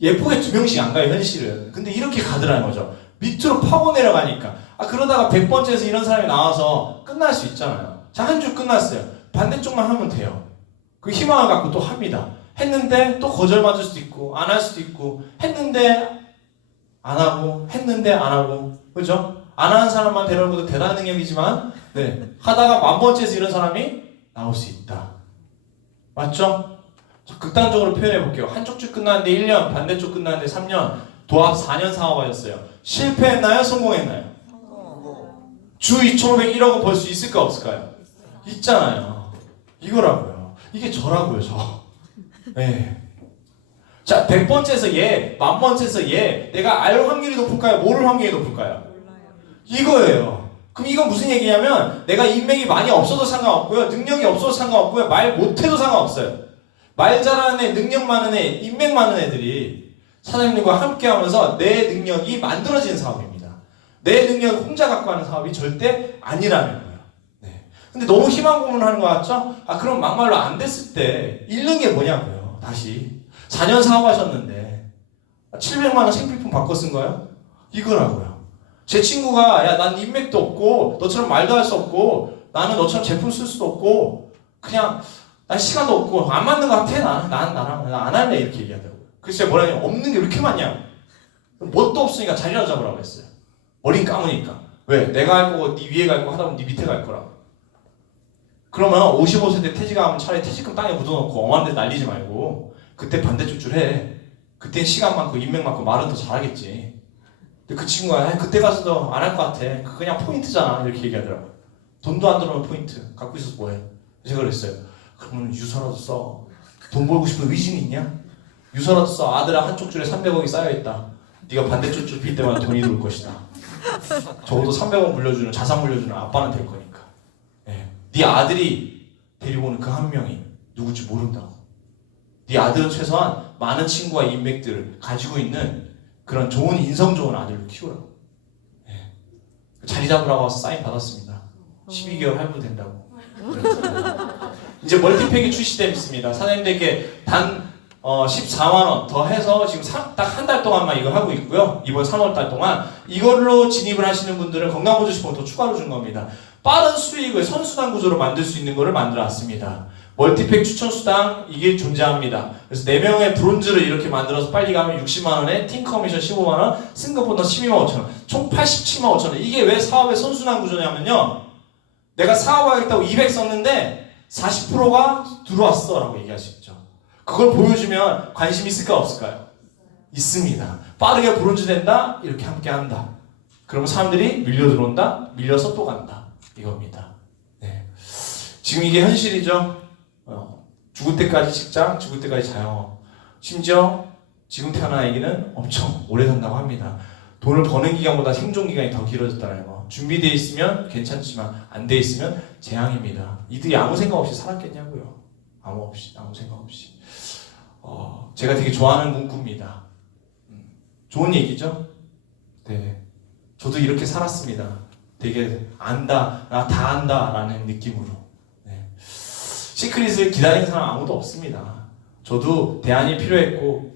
예쁘게 2명씩 안 가요 현실은. 근데 이렇게 가더라는 거죠. 밑으로 파고 내려가니까 그러다가 100번째에서 이런 사람이 나와서 끝날 수 있잖아요. 자, 한 주 끝났어요. 반대쪽만 하면 돼요. 그 희망을 갖고 또 합니다. 했는데 또 거절받을 수도 있고 안 할 수도 있고 했는데 안 하고 했는데 안 하고 그죠? 안 하는 사람만 데려오는 것도 대단한 능력이지만 네, 하다가 1000번째에서 이런 사람이 나올 수 있다. 맞죠? 자, 극단적으로 표현해 볼게요. 한쪽 주 끝났는데 1년, 반대쪽 끝났는데 3년, 도합 4년 사업하셨어요. 실패했나요? 성공했나요? 주 2,501억은 벌 수 있을까 없을까요? 있잖아요. 이거라고요. 이게 저라고요, 저. 네. 자, 100번째에서 얘, 10,000번째에서 얘, 내가 알 확률이 높을까요? 모를 확률이 높을까요? 이거예요. 그럼 이건 무슨 얘기냐면 내가 인맥이 많이 없어도 상관없고요. 능력이 없어도 상관없고요. 말 못해도 상관없어요. 말 잘하는 애, 능력 많은 애, 인맥 많은 애들이 사장님과 함께 하면서 내 능력이 만들어지는 사업입니다. 내 능력을 혼자 갖고 하는 사업이 절대 아니라는 거예요. 네. 근데 너무 희망 고문하는 것 같죠? 그럼 막말로 안 됐을 때 잃는 게 뭐냐고요. 다시 4년 사업하셨는데 700만 원 생필품 바꿔 쓴 거예요? 이거라고요. 제 친구가 야, 난 인맥도 없고 너처럼 말도 할 수 없고 나는 너처럼 제품 쓸 수도 없고 그냥 난 시간도 없고 안 맞는 것 같아. 나랑 안 할래 이렇게 얘기하더라고요. 그래서 제가 뭐라냐면 없는 게 왜 이렇게 많냐. 뭣도 없으니까 자리나 잡으라고 했어요. 머리 감으니까. 왜? 내가 할 거고 네 위에 갈 거 하다 보면 네 밑에 갈 거라고. 그러면 55세 때 퇴직하면 차라리 퇴직금 땅에 묻어놓고 엄한 데 날리지 말고 그때 반대쪽 줄 해. 그땐 시간 많고 인맥 많고 말은 더 잘하겠지. 근데 그 친구가 그때 가서도 안 할 것 같아. 그냥 포인트잖아. 이렇게 얘기하더라고요. 돈도 안 들어오는 포인트. 갖고 있어서 뭐해? 제가 그랬어요. 그러면 유서라도 써. 돈 벌고 싶은 의지는 있냐? 유서라도 써. 아들아 한쪽 줄에 300억이 쌓여있다. 네가 반대쪽 줄 빌 때마다 돈이 들어올 것이다. 적어도 300억 물려주는 자산 물려주는 아빠는 될 거니까. 네 아들이 데리고 오는 그 한 명이 누군지 모른다고. 네 아들은 최소한 많은 친구와 인맥들을 가지고 있는 그런 좋은 인성 좋은 아들을 키우라고. 네. 자리 잡으라고 와서 사인 받았습니다. 12개월 할부 된다고. 이제 멀티팩이 출시됩니다. 사장님들께 단 14만원 더 해서 지금 딱 한 달 동안만 이걸 하고 있고요. 이번 3월달 동안 이걸로 진입을 하시는 분들은 건강보조식품을 더 추가로 준 겁니다. 빠른 수익을 선수당 구조로 만들 수 있는 거를 만들어 왔습니다. 멀티팩 추천수당 이게 존재합니다. 그래서 4명의 브론즈를 이렇게 만들어서 빨리 가면 60만원에 팀 커미션 15만원, 승급 보너스 12만 5천원, 총 87만 5천원. 이게 왜 사업의 선순환 구조냐면요. 내가 사업하겠다고 200 썼는데 40%가 들어왔어 라고 얘기할 수 있죠. 그걸 보여주면 관심 있을까 없을까요? 있습니다. 빠르게 브론즈 된다? 이렇게 함께 한다. 그러면 사람들이 밀려 들어온다? 밀려서 또 간다. 이겁니다. 네. 지금 이게 현실이죠. 죽을 때까지 직장, 죽을 때까지 자영업. 심지어 지금 태어난 아기는 엄청 오래 산다고 합니다. 돈을 버는 기간보다 생존 기간이 더 길어졌다는 거. 준비되어 있으면 괜찮지만 안 돼 있으면 재앙입니다. 이들이 아무 생각 없이 살았겠냐고요. 아무 생각 없이. 제가 되게 좋아하는 문구입니다. 좋은 얘기죠? 네. 저도 이렇게 살았습니다. 되게 안다, 나 다 안다 라는 느낌으로. 시크릿을 기다리는 사람 아무도 없습니다. 저도 대안이 필요했고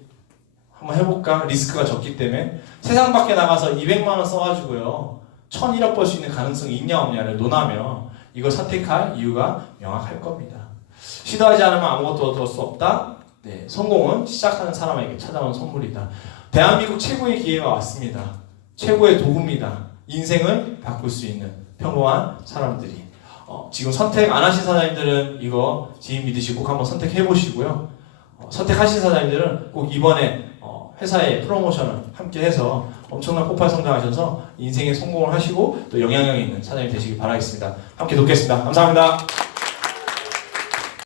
한번 해볼까? 리스크가 적기 때문에 세상 밖에 나가서 200만원 써가지고요 1,001억 벌 수 있는 가능성이 있냐 없냐를 논하며 이걸 선택할 이유가 명확할 겁니다. 시도하지 않으면 아무것도 얻을 수 없다. 네, 성공은 시작하는 사람에게 찾아온 선물이다. 대한민국 최고의 기회가 왔습니다. 최고의 도구입니다. 인생을 바꿀 수 있는 평범한 사람들이. 지금 선택 안 하신 사장님들은 이거 지인 믿으시고 꼭 한번 선택해 보시고요. 선택하신 사장님들은 꼭 이번에 회사의 프로모션을 함께 해서 엄청난 폭발 성장하셔서 인생에 성공을 하시고 또 영향력 있는 사장님 되시길 바라겠습니다. 함께 돕겠습니다. 감사합니다.